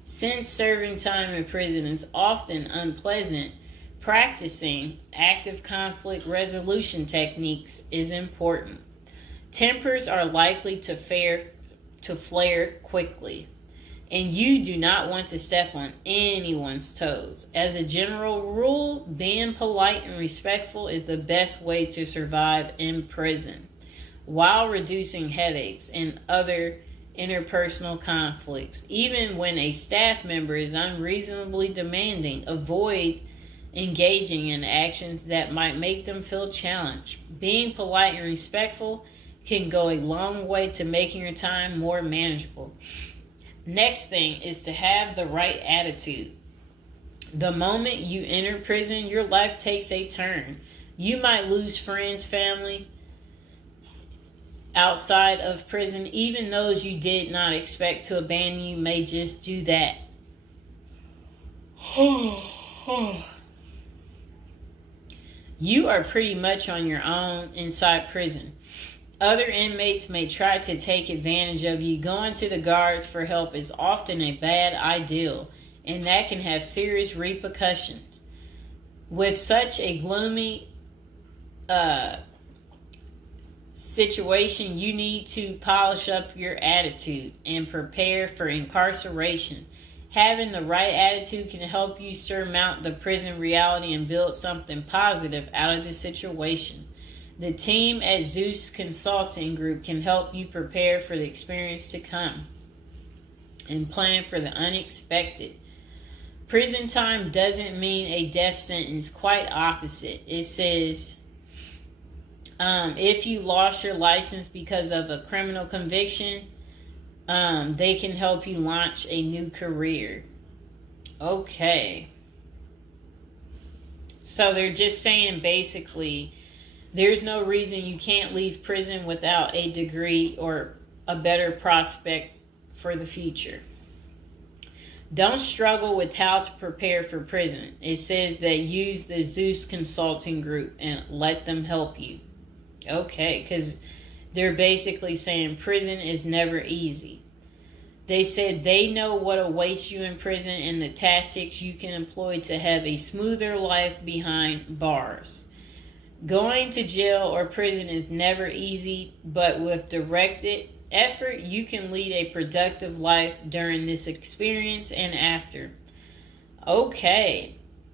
Since serving time in prison is often unpleasant, practicing active conflict resolution techniques is important. Tempers are likely to flare quickly, and you do not want to step on anyone's toes. As a general rule, being polite and respectful is the best way to survive in prison, while reducing headaches and other interpersonal conflicts. Even when a staff member is unreasonably demanding, avoid engaging in actions that might make them feel challenged. Being polite and respectful can go a long way to making your time more manageable. Next thing is to have the right attitude. The moment you enter prison, your life takes a turn. You might lose friends, family outside of prison. Even those you did not expect to abandon you may just do that. You are pretty much on your own inside prison. Other inmates may try to take advantage of you. Going to the guards for help is often a bad idea, and that can have serious repercussions. With such a gloomy situation, you need to polish up your attitude and prepare for incarceration. Having the right attitude can help you surmount the prison reality and build something positive out of the situation. The team at Zeus Consulting Group can help you prepare for the experience to come and plan for the unexpected. Prison time doesn't mean a death sentence, quite opposite. It says, if you lost your license because of a criminal conviction, they can help you launch a new career. Okay. So they're just saying basically, there's no reason you can't leave prison without a degree or a better prospect for the future. Don't struggle with how to prepare for prison. It says that use the Zeus Consulting Group and let them help you. Okay, because they're basically saying prison is never easy. They said they know what awaits you in prison and the tactics you can employ to have a smoother life behind bars. Going to jail or prison is never easy, but with directed effort, you can lead a productive life during this experience and after. Okay.